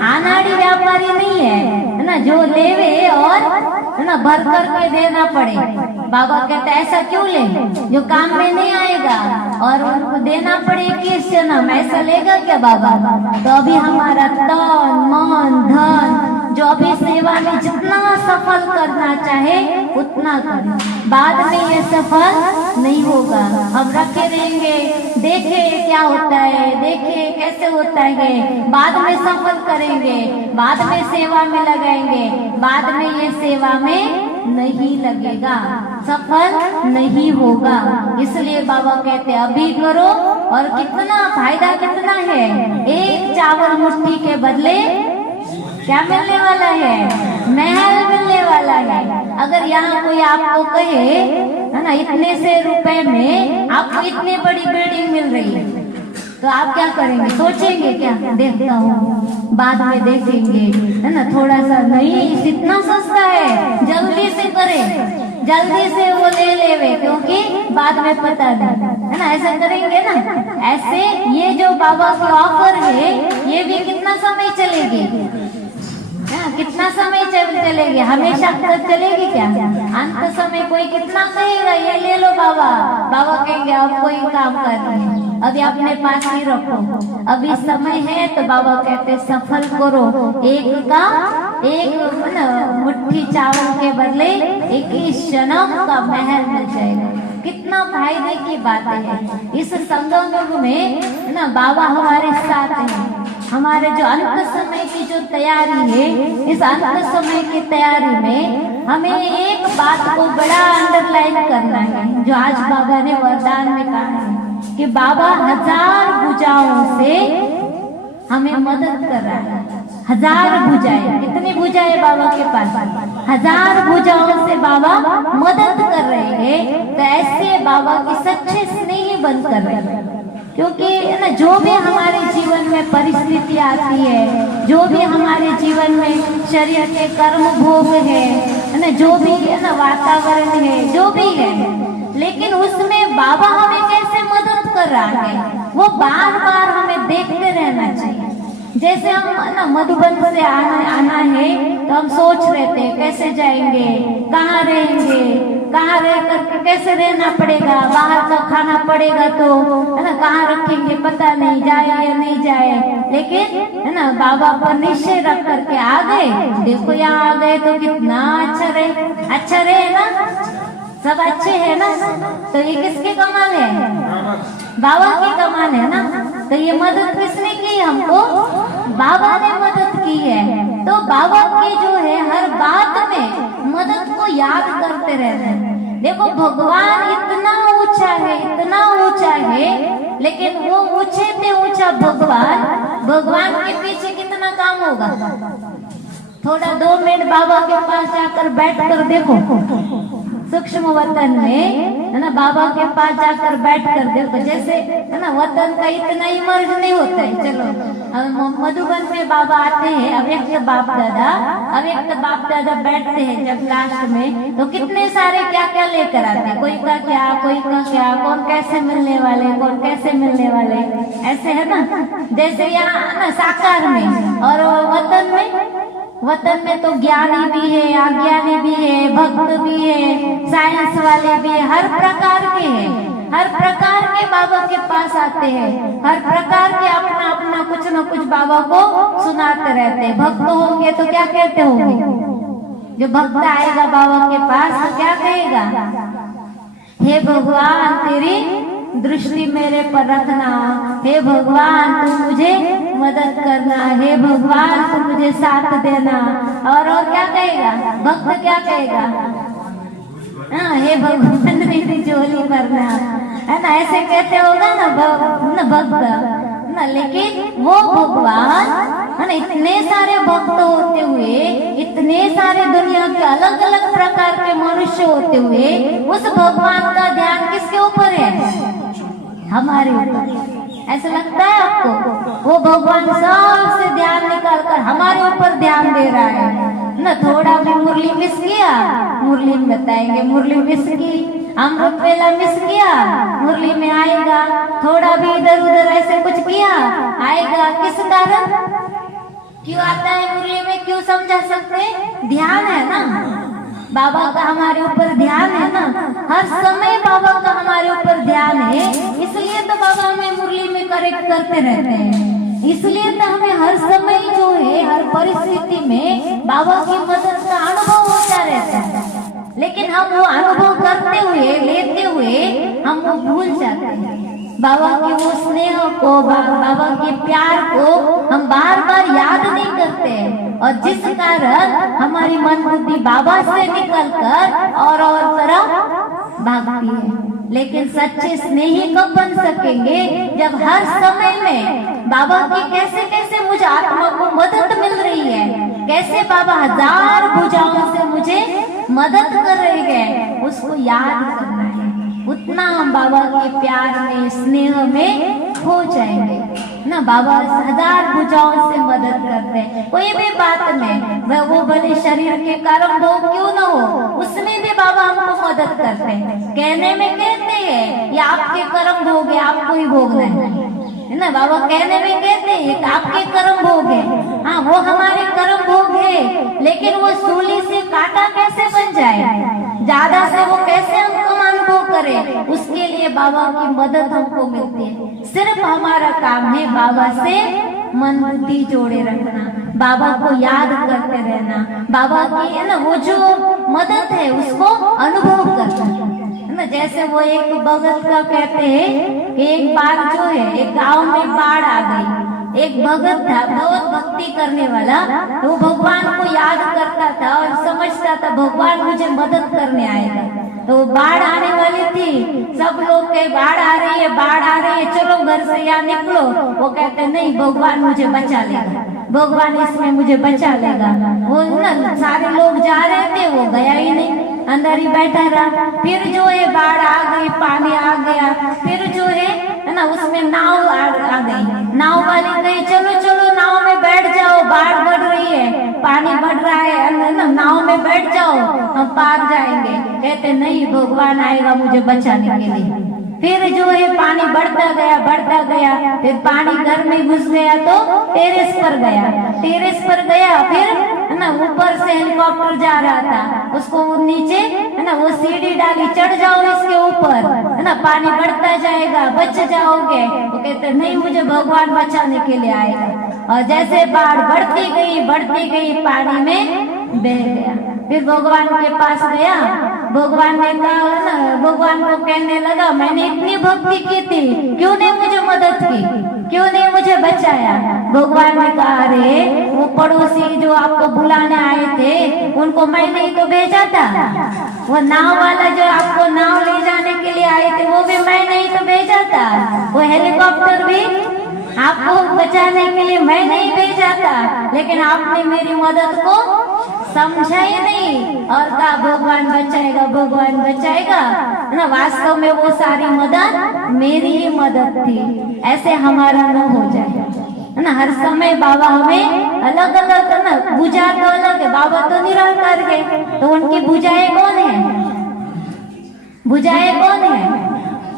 अनाड़ी व्यापारी नहीं है ना, जो लेवे और है ना भर करके देना पड़े। बाबा कहते ऐसा क्यों ले जो काम में नहीं आएगा और उनको देना पड़े किस जन्म, ऐसा लेगा क्या बाबा? तो अभी हमारा तन मन धन जो अभी सेवा में जितना सफल करना चाहे उतना करें, बाद में ये सफल नहीं होगा। हम रखे रहेंगे, देखे क्या होता है, देखे कैसे होता है, बाद में सफल करेंगे, बाद में सेवा में लगाएंगे, बाद में ये सेवा में नहीं लगेगा, सफल नहीं होगा। इसलिए बाबा कहते अभी करो। और कितना फायदा कितना है? एक चावल मुट्ठी के बदले क्या मिलने वाला है? महल मिलने वाला है। अगर यहाँ कोई आपको कहे है ना इतने से रुपए में आपको इतनी बड़ी बिल्डिंग मिल रही है, तो आप क्या करेंगे? सोचेंगे क्या? देखता हूँ, बाद में देखेंगे, है ना, थोड़ा सा नहीं, इतना सस्ता है, जल्दी से करें, जल्दी से वो ले लेवे, क्योंकि बाद में पता नहीं, है ना। ऐसा करेंगे ना। ऐसे ये जो बाबा का ऑफर है ये भी कितना समय चलेगी? कितना समय चलेगी, हमेशा तक चलेगी क्या? अंत समय कोई कितना कहेगा ये ले लो बाबा, बाबा कहेंगे अब कोई काम कर रहे हैं, अभी अपने पास ही रखो, अभी समय है। तो बाबा कहते सफल करो, एक मुट्ठी चावल के बदले 21 जन्म का महल मिल जाएगा। कितना फायदे की बात है। इस संगम में ना बाबा हमारे साथ हैं। हमारे जो अंत समय की जो तैयारी है, इस अंत समय की तैयारी में हमें एक बात को बड़ा अंडरलाइन करना है, जो आज बाबा ने वरदान में कहा है कि बाबा 1000 भुजाओं से हमें मदद कर रहा है। 1000 भुजाएं, कितनी भुजाएं बाबा के पास? 1000 भुजाओं से बाबा मदद कर रहे हैं। तो ऐसे बाबा की सच्चे स्नेही बन कर रहे हैं। क्योंकि ना जो भी हमारे जीवन में परिस्थिति आती है, जो भी हमारे जीवन में शरीर के कर्म भोग है ना, जो भी है ना वातावरण है, जो भी है, लेकिन उसमें बाबा हमें कैसे मदद कर रहा है वो बार बार हमें देखते रहना चाहिए। जैसे हम ना मधुबन से आना है तो हम सोच रहे थे कैसे जाएंगे, कहाँ रहेंगे, कहाँ रह कर कैसे रहना पड़ेगा, बाहर का खाना पड़ेगा तो है ना, कहाँ रखेंगे पता नहीं, जाए या नहीं जाए। लेकिन है ना बाबा पर निश्चय रख करके आ गए। देखो यहाँ आ गए तो कितना अच्छा रहे ना, सब अच्छे है ना। तो ये किसके कमाल है? बाबा की कमाल है ना। तो ये मदद किसने की हमको? बाबा ने मदद की है। तो बाबा की जो है हर बात में मदद को याद करते रहते हैं। देखो भगवान इतना ऊंचा है, लेकिन वो ऊंचे से ऊंचा भगवान के पीछे कितना काम होगा। थोड़ा 2 मिनट बाबा के पास जाकर बैठ कर देखो, सूक्ष्म वतन में है ना, बाबा के पास जाकर बैठ कर देखो। जैसे है ना वतन का इतना इमर्ज नहीं होता है। चलो मधुबन में बाबा आते हैं, अब एक बाप दादा बैठते हैं जब लास्ट में, तो कितने सारे क्या क्या लेकर आते हैं, कोई का क्या, कौन कैसे मिलने वाले, ऐसे है ना। जैसे यहाँ ना साकार में और वतन में तो ज्ञानी भी है, अज्ञानी भी है, भक्त भी है, साइंस वाले भी है, हर प्रकार के हैं। हर प्रकार के बाबा के पास आते हैं, हर प्रकार के अपना कुछ न कुछ बाबा को सुनाते रहते हैं। भक्त होंगे तो क्या कहते होंगे? जो भक्त आएगा बाबा के पास तो क्या कहेगा? हे भगवान तेरी दृष्टि मेरे पर रखना, हे भगवान तू मुझे मदद करना, हे भगवान तू मुझे साथ देना। और क्या कहेगा भक्त? क्या कहेगा? हाँ, हे भगवान मेरी झोली भरना, है ना, ऐसे कहते होगा ना भक्त ना। लेकिन वो भगवान है ना, इतने सारे भक्त होते हुए, इतने सारे दुनिया के अलग अलग प्रकार के मनुष्य होते हुए, उस भगवान का ध्यान किसके ऊपर है? हमारे ऊपर। ऐसा लगता है आपको? वो भगवान सबसे ध्यान निकाल कर हमारे ऊपर ध्यान दे रहा है ना। थोड़ा भी मुरली मिस किया, मुरली में बताएंगे मुरली मिस की, अमृत वेला मिस किया, मुरली में आएगा। थोड़ा भी इधर उधर ऐसे कुछ किया, आएगा। किस कारण क्यों आता है मुरली में? क्यों समझा सकते? ध्यान है ना, बाबा का हमारे ऊपर ध्यान है ना। हर समय बाबा का हमारे ऊपर ध्यान है, इसलिए तो बाबा हमें मुरली में करेक्ट करते रहते हैं। इसलिए तो हमें हर समय जो है, हर परिस्थिति में बाबा की मदद का अनुभव होता रहता है। लेकिन हम वो अनुभव करते हुए, लेते हुए हम वो भूल जाते हैं। बाबा के वो स्नेह को, बाबा के प्यार को हम बार बार याद नहीं करते, और जिस कारण हमारी मन बुद्धि बाबा से निकलकर और तरफ भागती है। लेकिन सच्चे स्नेही कब बन सकेंगे? जब हर समय में बाबा की कैसे कैसे मुझे आत्मा को मदद मिल रही है, कैसे बाबा 1000 भुजाओं से मुझे मदद कर रहे हैं, उसको याद करना है। उतना हम बाबा के प्यार में, स्नेह में खो जाएंगे ना। बाबा 1000 भुजाओं से मदद करते हैं, कोई भी बात में, वह वो भले शरीर के कर्म भोग क्यों न हो, उसमें भी बाबा हमको मदद करते हैं। कहने में कहते हैं ये आपके कर्म भोग है, आपको ही भोगना है ना। बाबा कहने में कहते हैं आपके कर्म भोग है, हाँ वो हमारे कर्म भोग है, लेकिन वो सूली से कांटा कैसे बन जाए, ज्यादा से वो कैसे हमको अनुभव करे, उसके लिए बाबा की मदद हमको मिलती है। सिर्फ हमारा काम है बाबा से मन बुद्धि जोड़े रखना, बाबा को याद करते रहना, बाबा की है ना वो जो मदद है उसको अनुभव करना है ना। जैसे वो एक भगत का कहते हैं कि एक बार जो है एक गांव में बाढ़ आ गई, एक भगत था बहुत भक्ति करने वाला, तो वो भगवान को याद करता था और समझता था भगवान मुझे मदद करने आएगा। तो बाढ़ आने वाली थी, सब लोग के बाढ़ आ रही है, बाढ़ आ रही है, चलो घर से यहाँ निकलो। वो कहते नहीं भगवान मुझे बचा लेगा, भगवान इसमें मुझे बचा लेगा। वो ना सारे लोग जा रहे थे, वो गया ही नहीं, अंदर ही बैठा रहा। फिर जो है बाढ़ आ गई, पानी आ गया, फिर जो है ना उसमें नाव आ गई, नाव वाली गई चलो चलो नाव में बैठ जाओ, बाढ़ बढ़ रही है, पानी बढ़ रहा है ना, नाव में बैठ जाओ हम पार जाएंगे। कहते नहीं भगवान आएगा मुझे बचाने के लिए। फिर जो है पानी बढ़ता गया, फिर पानी घर में घुस गया तो टेरेस पर गया, फिर है ना ऊपर से हेलीकॉप्टर जा रहा था, उसको नीचे है ना वो सीढ़ी डाली, चढ़ जाओ इसके ऊपर है ना, पानी बढ़ता जाएगा बच जाओगे। वो कहते नहीं मुझे भगवान बचाने के लिए आएगा। और जैसे बाढ़ बढ़ती गई पानी में बह गया। फिर भगवान के पास गया, भगवान ने कहा ना, भगवान को कहने लगा मैंने इतनी भक्ति की थी, क्यों नहीं मुझे मदद की, क्यों नहीं मुझे बचाया। भगवान ने कहा अरे वो पड़ोसी जो आपको बुलाने आए थे उनको मैंने ही तो भेजा था, वो नाव वाला जो आपको नाव ले जाने के लिए आए थे वो भी मैंने ही तो भेजा था, वो हेलीकॉप्टर भी आपको बचाने के लिए मैंने ही भेजा था, लेकिन आपने मेरी मदद को समझा ही नहीं और कहा भगवान बचाएगा ना। वास्तव में वो सारी मदद मेरी ही मदद थी। ऐसे हमारा न हो जाए है ना। हर समय बाबा हमें अलग अलग है ना, बुझा तो अलग है, बाबा तो निरंकार है, तो उनकी बुझाएं कौन है?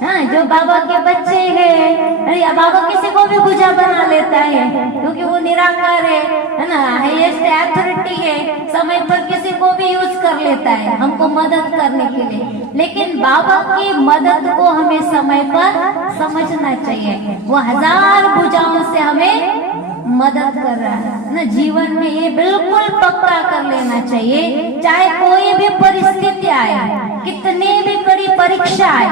हाँ जो बाबा के बच्चे हैं, या बाबा किसी को भी बुझा बना लेता है क्योंकि वो निराकार है ना, हाईएस्ट अथॉरिटी है, समय पर किसी को भी यूज कर लेता है हमको मदद करने के लिए। लेकिन बाबा की मदद को हमें समय पर समझना चाहिए, वो 1000 भुजाओं से हमें मदद कर रहा है ना। जीवन में ये बिल्कुल पक्का कर लेना चाहिए, चाहे कोई भी परिस्थिति आए, कितनी भी बड़ी परीक्षा आए,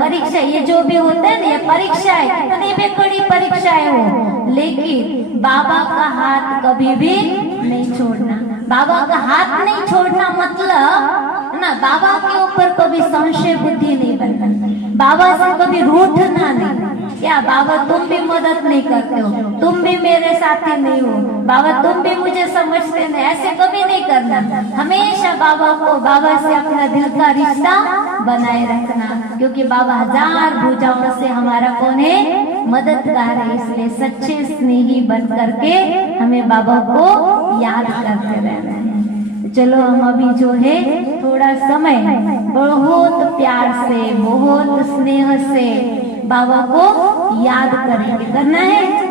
परीक्षा ये जो भी होता है ना, ये परीक्षा है, कितनी भी बड़ी परीक्षाएं हो, लेकिन बाबा का हाथ कभी भी नहीं छोड़ना। बाबा का हाथ नहीं छोड़ना मतलब ना बाबा के ऊपर कभी संशय बुद्धि नहीं बनना, बाबा से कभी रूठना नहीं। क्या बाबा तुम भी मदद नहीं करते हो, तुम भी मेरे साथी नहीं हो, बाबा तुम भी मुझे समझते नहीं, ऐसे कभी नहीं करना। हमेशा बाबा से अपना दिल का रिश्ता बनाए रखना, क्योंकि बाबा 1000 भुजाओं से हमारा कौन है? मददगार है। इसलिए सच्चे स्नेही बन करके हमें बाबा को याद करते रहना है। चलो हम अभी जो है थोड़ा समय बहुत प्यार से, बहुत स्नेह से बाबा को याद करेंगे, करना है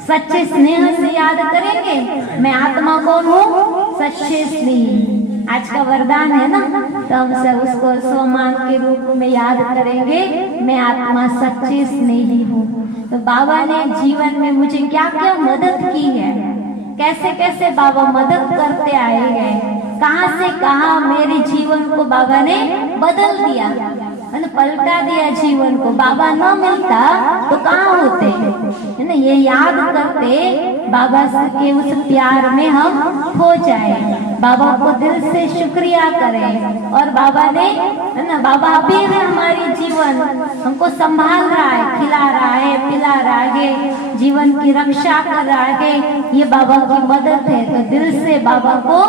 सच्चे स्नेह से याद करेंगे। मैं आत्मा कौन हूँ? सच्चे स्नेही। आज का वरदान है ना, तो हम सब उसको स्वमान के रूप में याद करेंगे, मैं आत्मा सच्चे स्नेही हूँ। तो बाबा ने जीवन में मुझे क्या क्या मदद की है, कैसे कैसे बाबा मदद करते आए हैं, कहाँ से कहाँ मेरे जीवन को बाबा ने बदल दिया, पलटा दिया जीवन को। बाबा न मिलता तो कहाँ होते है ना। ये याद करते बाबा के उस प्यार में हम खो जाए, बाबा को दिल से शुक्रिया करें। और बाबा ने है ना, बाबा अभी भी हमारी जीवन हमको संभाल रहा है, खिला रहा है, पिला रहा है, जीवन की रक्षा कर रहा है, ये बाबा की मदद है। तो दिल से बाबा को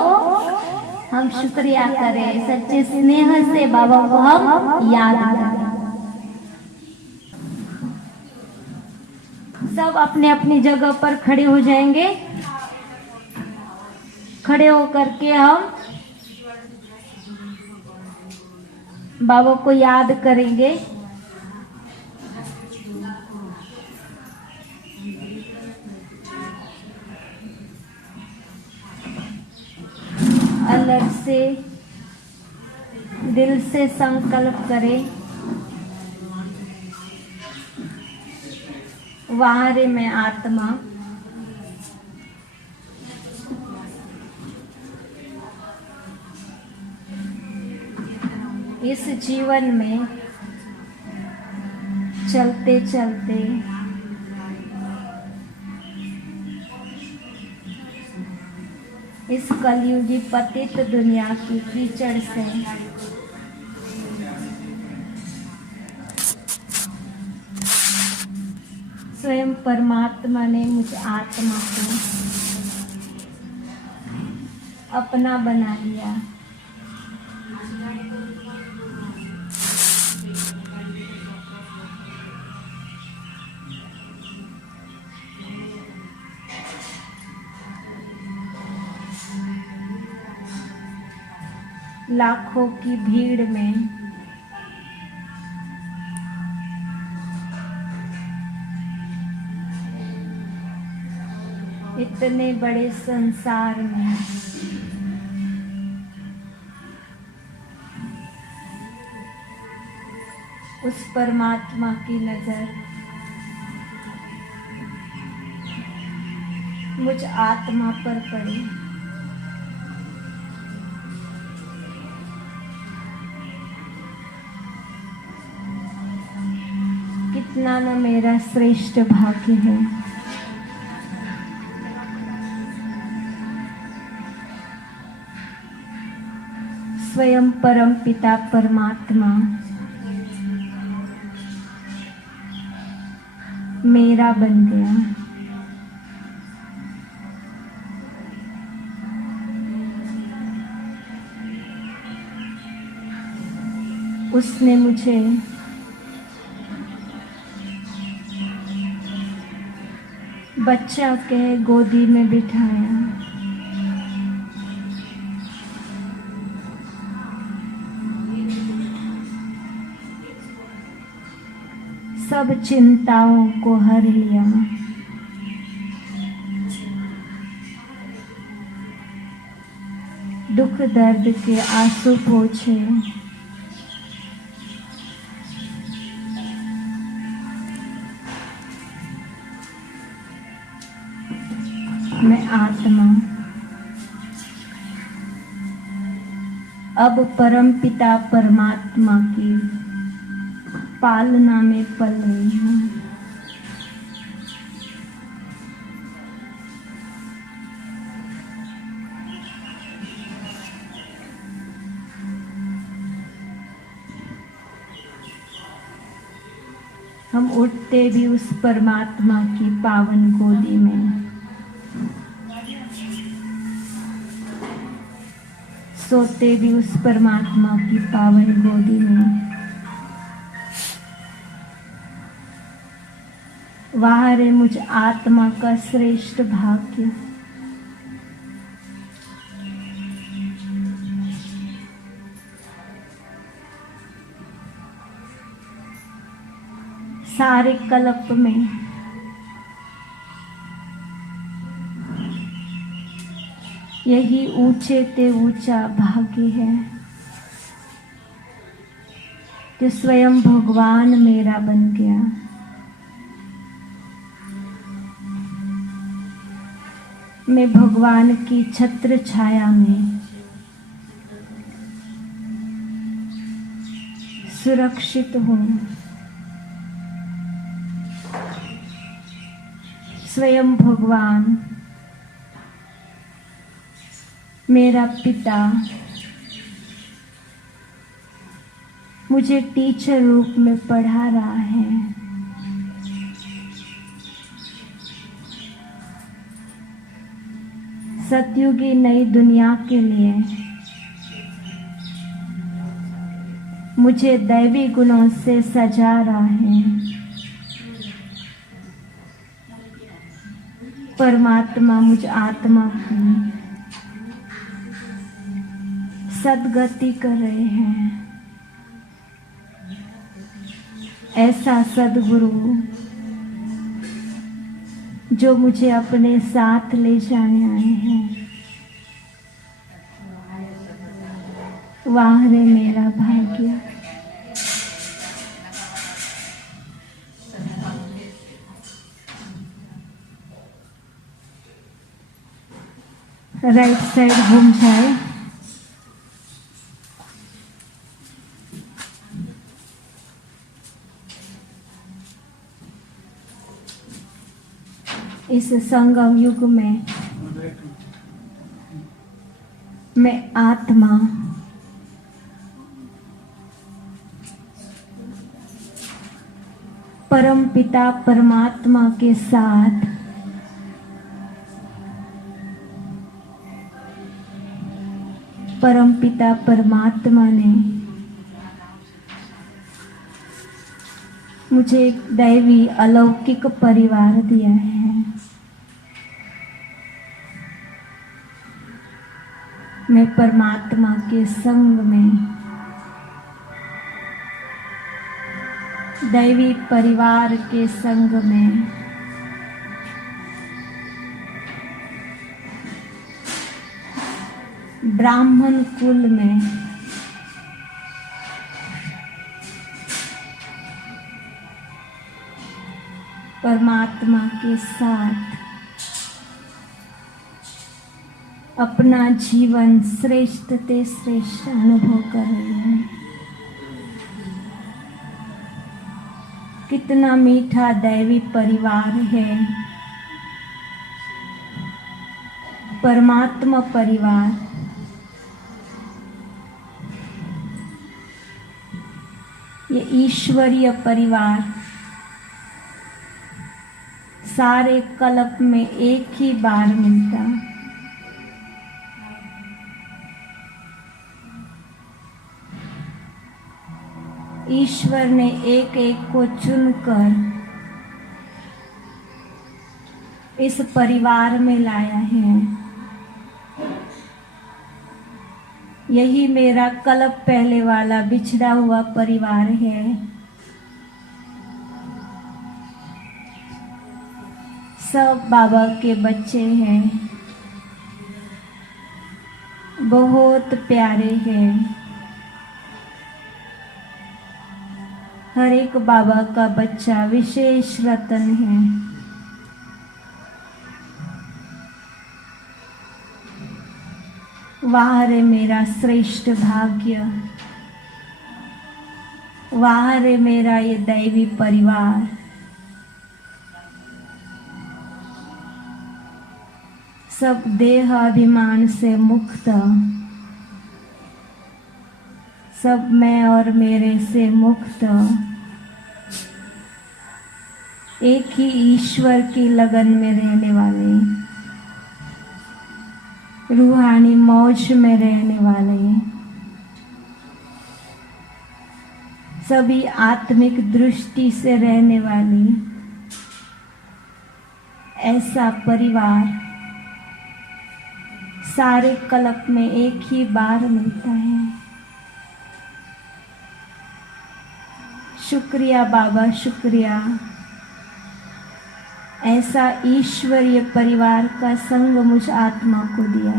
हम शुक्रिया करें, सच्चे स्नेह से बाबा को हम याद करें। सब अपने अपनी जगह पर खड़े हो जाएंगे। खड़े होकर के हम बाबा को याद करेंगे। अलग से दिल से संकल्प करें, वहाँ रे मैं आत्मा इस जीवन में चलते चलते इस कलयुगी पतित दुनिया की कीचड़ से स्वयं परमात्मा ने मुझ आत्मा को अपना बना लिया। लाखों की भीड़ में इतने बड़े संसार में उस परमात्मा की नजर मुझ आत्मा पर पड़ी। कितना न मेरा श्रेष्ठ भाग्य है। स्वयं परम पिता परमात्मा मेरा बन गया। उसने मुझे बच्चा के गोदी में बिठाया। सब चिंताओं को हर लिया। दुख दर्द के आंसू पोंछे। मैं आत्मा अब परम पिता परमात्मा की पालना में पल रही हूँ। हम उठते भी उस परमात्मा की पावन गोदी में, सोते भी उस परमात्मा की पावन गोदी में। वहाँ रे मुझ आत्मा का श्रेष्ठ भाग्य। सारे कल्प में यही ऊंचे ते ऊंचा भाग्य है कि स्वयं भगवान मेरा बन गया। मैं भगवान की छत्र छाया में सुरक्षित हूँ। स्वयं भगवान मेरा पिता मुझे टीचर रूप में पढ़ा रहा है। सतयुगी नई दुनिया के लिए मुझे दैवी गुणों से सजा रहा है। परमात्मा मुझ आत्मा की सदगति कर रहे हैं। ऐसा सदगुरु जो मुझे अपने साथ ले जाने आए हैं। वाह रे मेरा भाग्य। राइट साइड घूम जाए। इस संगम युग में मैं आत्मा परम पिता परमात्मा के साथ परम पिता परमात्मा ने मुझे एक दैवी अलौकिक परिवार दिया है। मैं परमात्मा के संग में दैवी परिवार के संग में ब्राह्मण कुल में परमात्मा के साथ अपना जीवन श्रेष्ठ ते श्रेष्ठ अनुभव कर रही हूँ। कितना मीठा दैवी परिवार है, परमात्मा परिवार। ये ईश्वरीय परिवार सारे कल्प में एक ही बार मिलता। ईश्वर ने एक एक को चुनकर इस परिवार में लाया है। यही मेरा कल्प पहले वाला बिछड़ा हुआ परिवार है। सब बाबा के बच्चे हैं, बहुत प्यारे हैं। हर एक बाबा का बच्चा विशेष रत्न है। वाह रे मेरा श्रेष्ठ भाग्य, वाह रे मेरा ये दैवी परिवार। सब देह अभिमान से मुक्त, सब मैं और मेरे से मुक्त, एक ही ईश्वर की लगन में रहने वाले, रूहानी मौज में रहने वाले, सभी आत्मिक दृष्टि से रहने वाली, ऐसा परिवार सारे कल्प में एक ही बार मिलता है। शुक्रिया बाबा, शुक्रिया। ऐसा ईश्वरीय परिवार का संग मुझ आत्मा को दिया।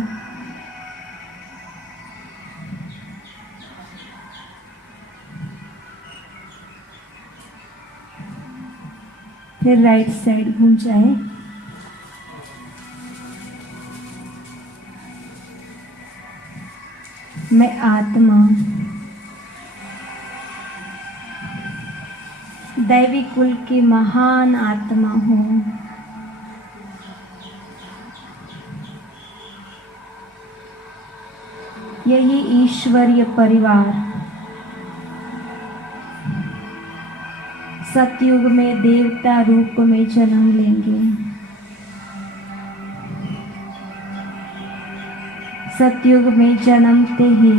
फिर राइट साइड घूम जाए। मैं आत्मा दैवी कुल की महान आत्मा हूँ। यही ईश्वरीय परिवार सतयुग में देवता रूप में जन्म लेंगे। सतयुग में जन्मते ही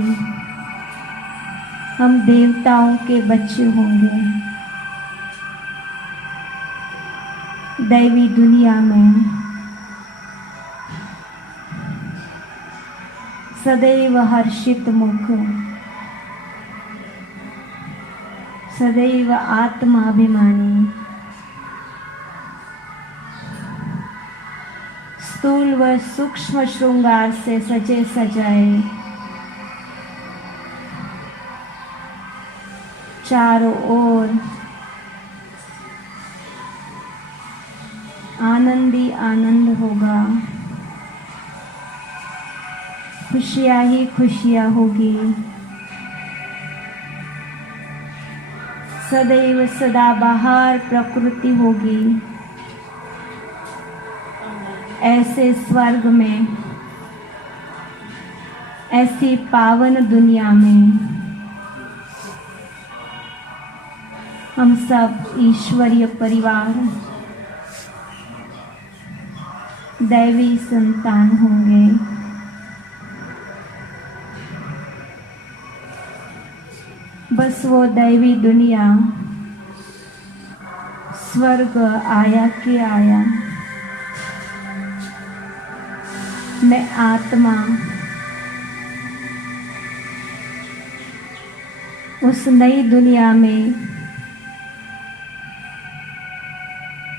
हम देवताओं के बच्चे होंगे। दैवी दुनिया में सदैव हर्षित मुख, सदैव आत्माभिमानी, स्थूल व सूक्ष्म श्रृंगार से सजे सजाए चारों ओर आनंद ही आनंद होगा, खुशियाँ ही खुशियाँ होगी। सदैव सदा बाहर प्रकृति होगी। ऐसे स्वर्ग में, ऐसी पावन दुनिया में हम सब ईश्वरीय परिवार, दैवी संतान होंगे। बस वो दैवी दुनिया स्वर्ग आया कि आया। मैं आत्मा उस नई दुनिया में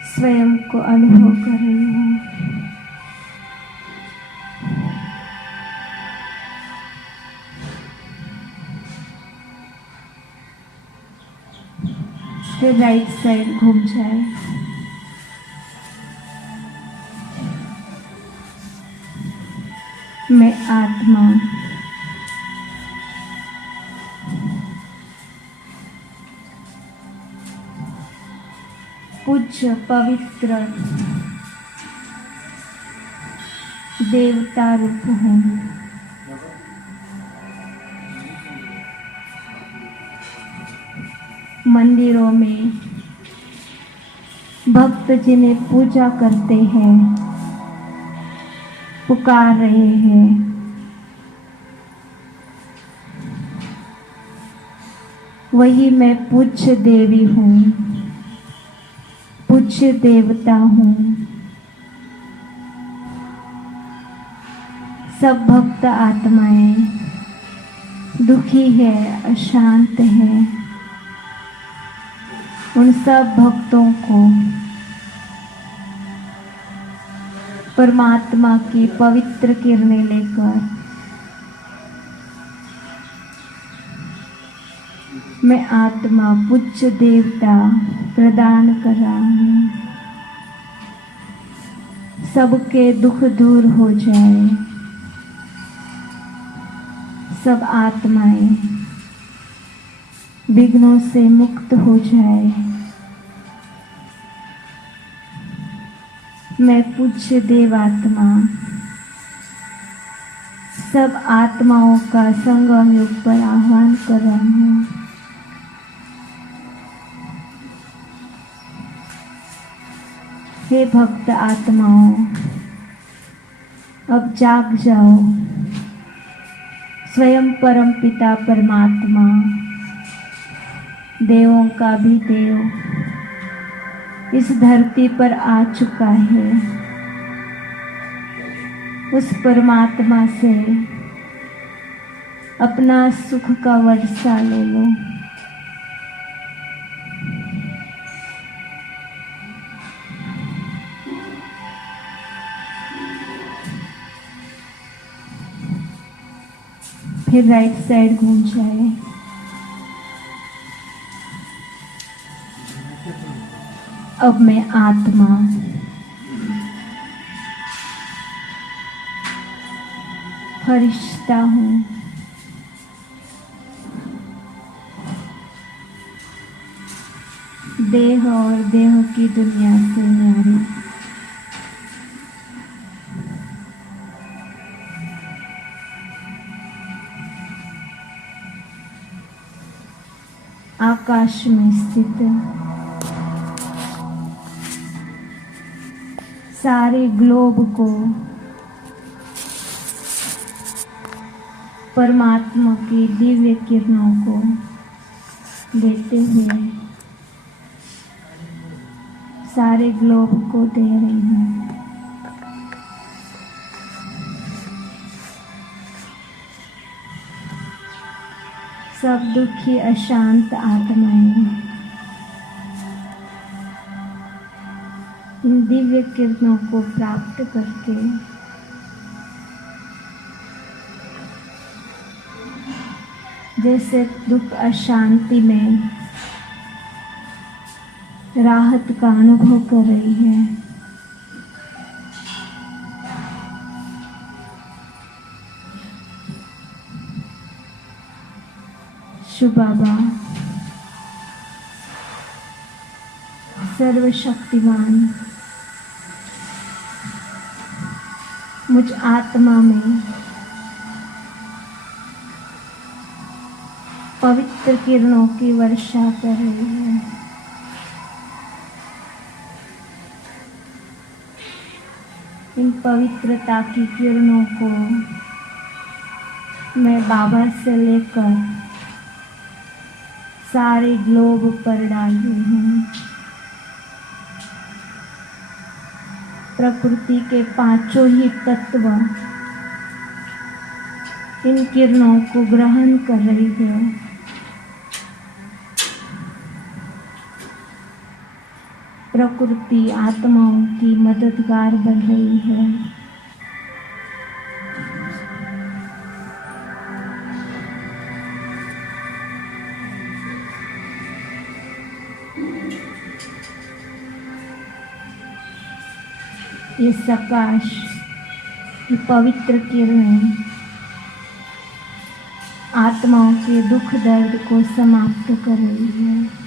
स्वयं को अनुभव कर रही हूँ। फिर राइट साइड घूम जाए। मैं आत्मा पूज्य पवित्र देवता रूप हूँ। मंदिरों में भक्त जिन्हें पूजा करते हैं, पुकार रहे हैं, वही मैं पूज्य देवी हूँ, पूज्य देवता हूँ। सब भक्त आत्माएं दुखी है, अशांत है, उन सब भक्तों को परमात्मा की पवित्र किरणें लेकर मैं आत्मा पूज्य देवता प्रदान कर रहा हूँ। सबके दुख दूर हो जाए, सब आत्माएं विघ्नों से मुक्त हो जाए। मैं पूज्य देवात्मा सब आत्माओं का संगम युग पर आह्वान कर रहा हूँ। हे भक्त आत्माओं, अब जाग जाओ। स्वयं परम पिता परमात्मा, देवों का भी देव, इस धरती पर आ चुका है। उस परमात्मा से अपना सुख का वर्षा ले लो। फिर राइट साइड घूम जाए। अब मैं आत्मा फरिश्ता हूँ। देह और देह की दुनिया से न्यारी। आकाश में स्थित सारे ग्लोब को परमात्मा की दिव्य किरणों को देते हुए सारे ग्लोब को दे रही हूँ। सब दुखी अशांत आत्माएं इन दिव्य किरणों को प्राप्त करके जैसे दुख अशांति में राहत का अनुभव कर रही है। शिव बाबा सर्वशक्तिमान मुझ आत्मा में पवित्र किरणों की वर्षा कर रही है। इन पवित्रता की किरणों को मैं बाबा से लेकर सारे ग्लोब पर डाल रही हूँ। प्रकृति के पांचों ही तत्व इन किरणों को ग्रहण कर रही है। प्रकृति आत्माओं की मददगार बन रही है। ये प्रकाश, ये पवित्र किरणें आत्माओं के दुख दर्द को समाप्त कर रही है।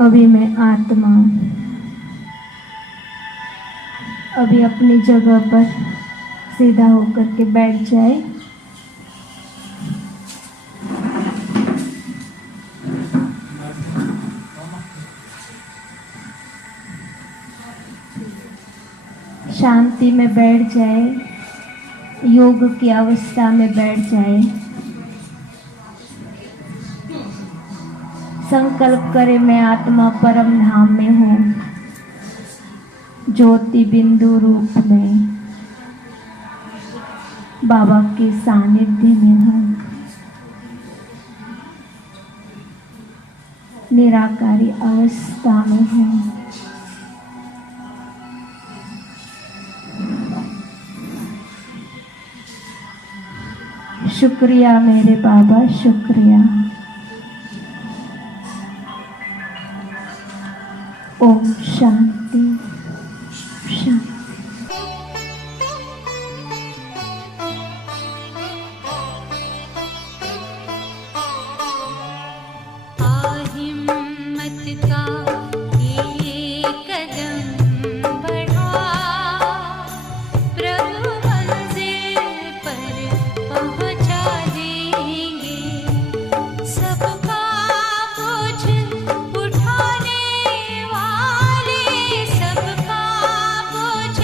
अभी मैं आत्मा अभी अपनी जगह पर सीधा होकर के बैठ जाए। शांति में बैठ जाए, योग की अवस्था में बैठ जाए। संकल्प करे मैं आत्मा परम धाम में हूँ, ज्योति बिंदु रूप में बाबा के सानिध्य में हूँ। निराकारी अवस्था में हूँ। शुक्रिया मेरे बाबा, शुक्रिया। ओम शांति शांति। सबका बोझ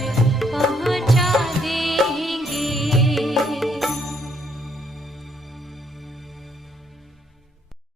रे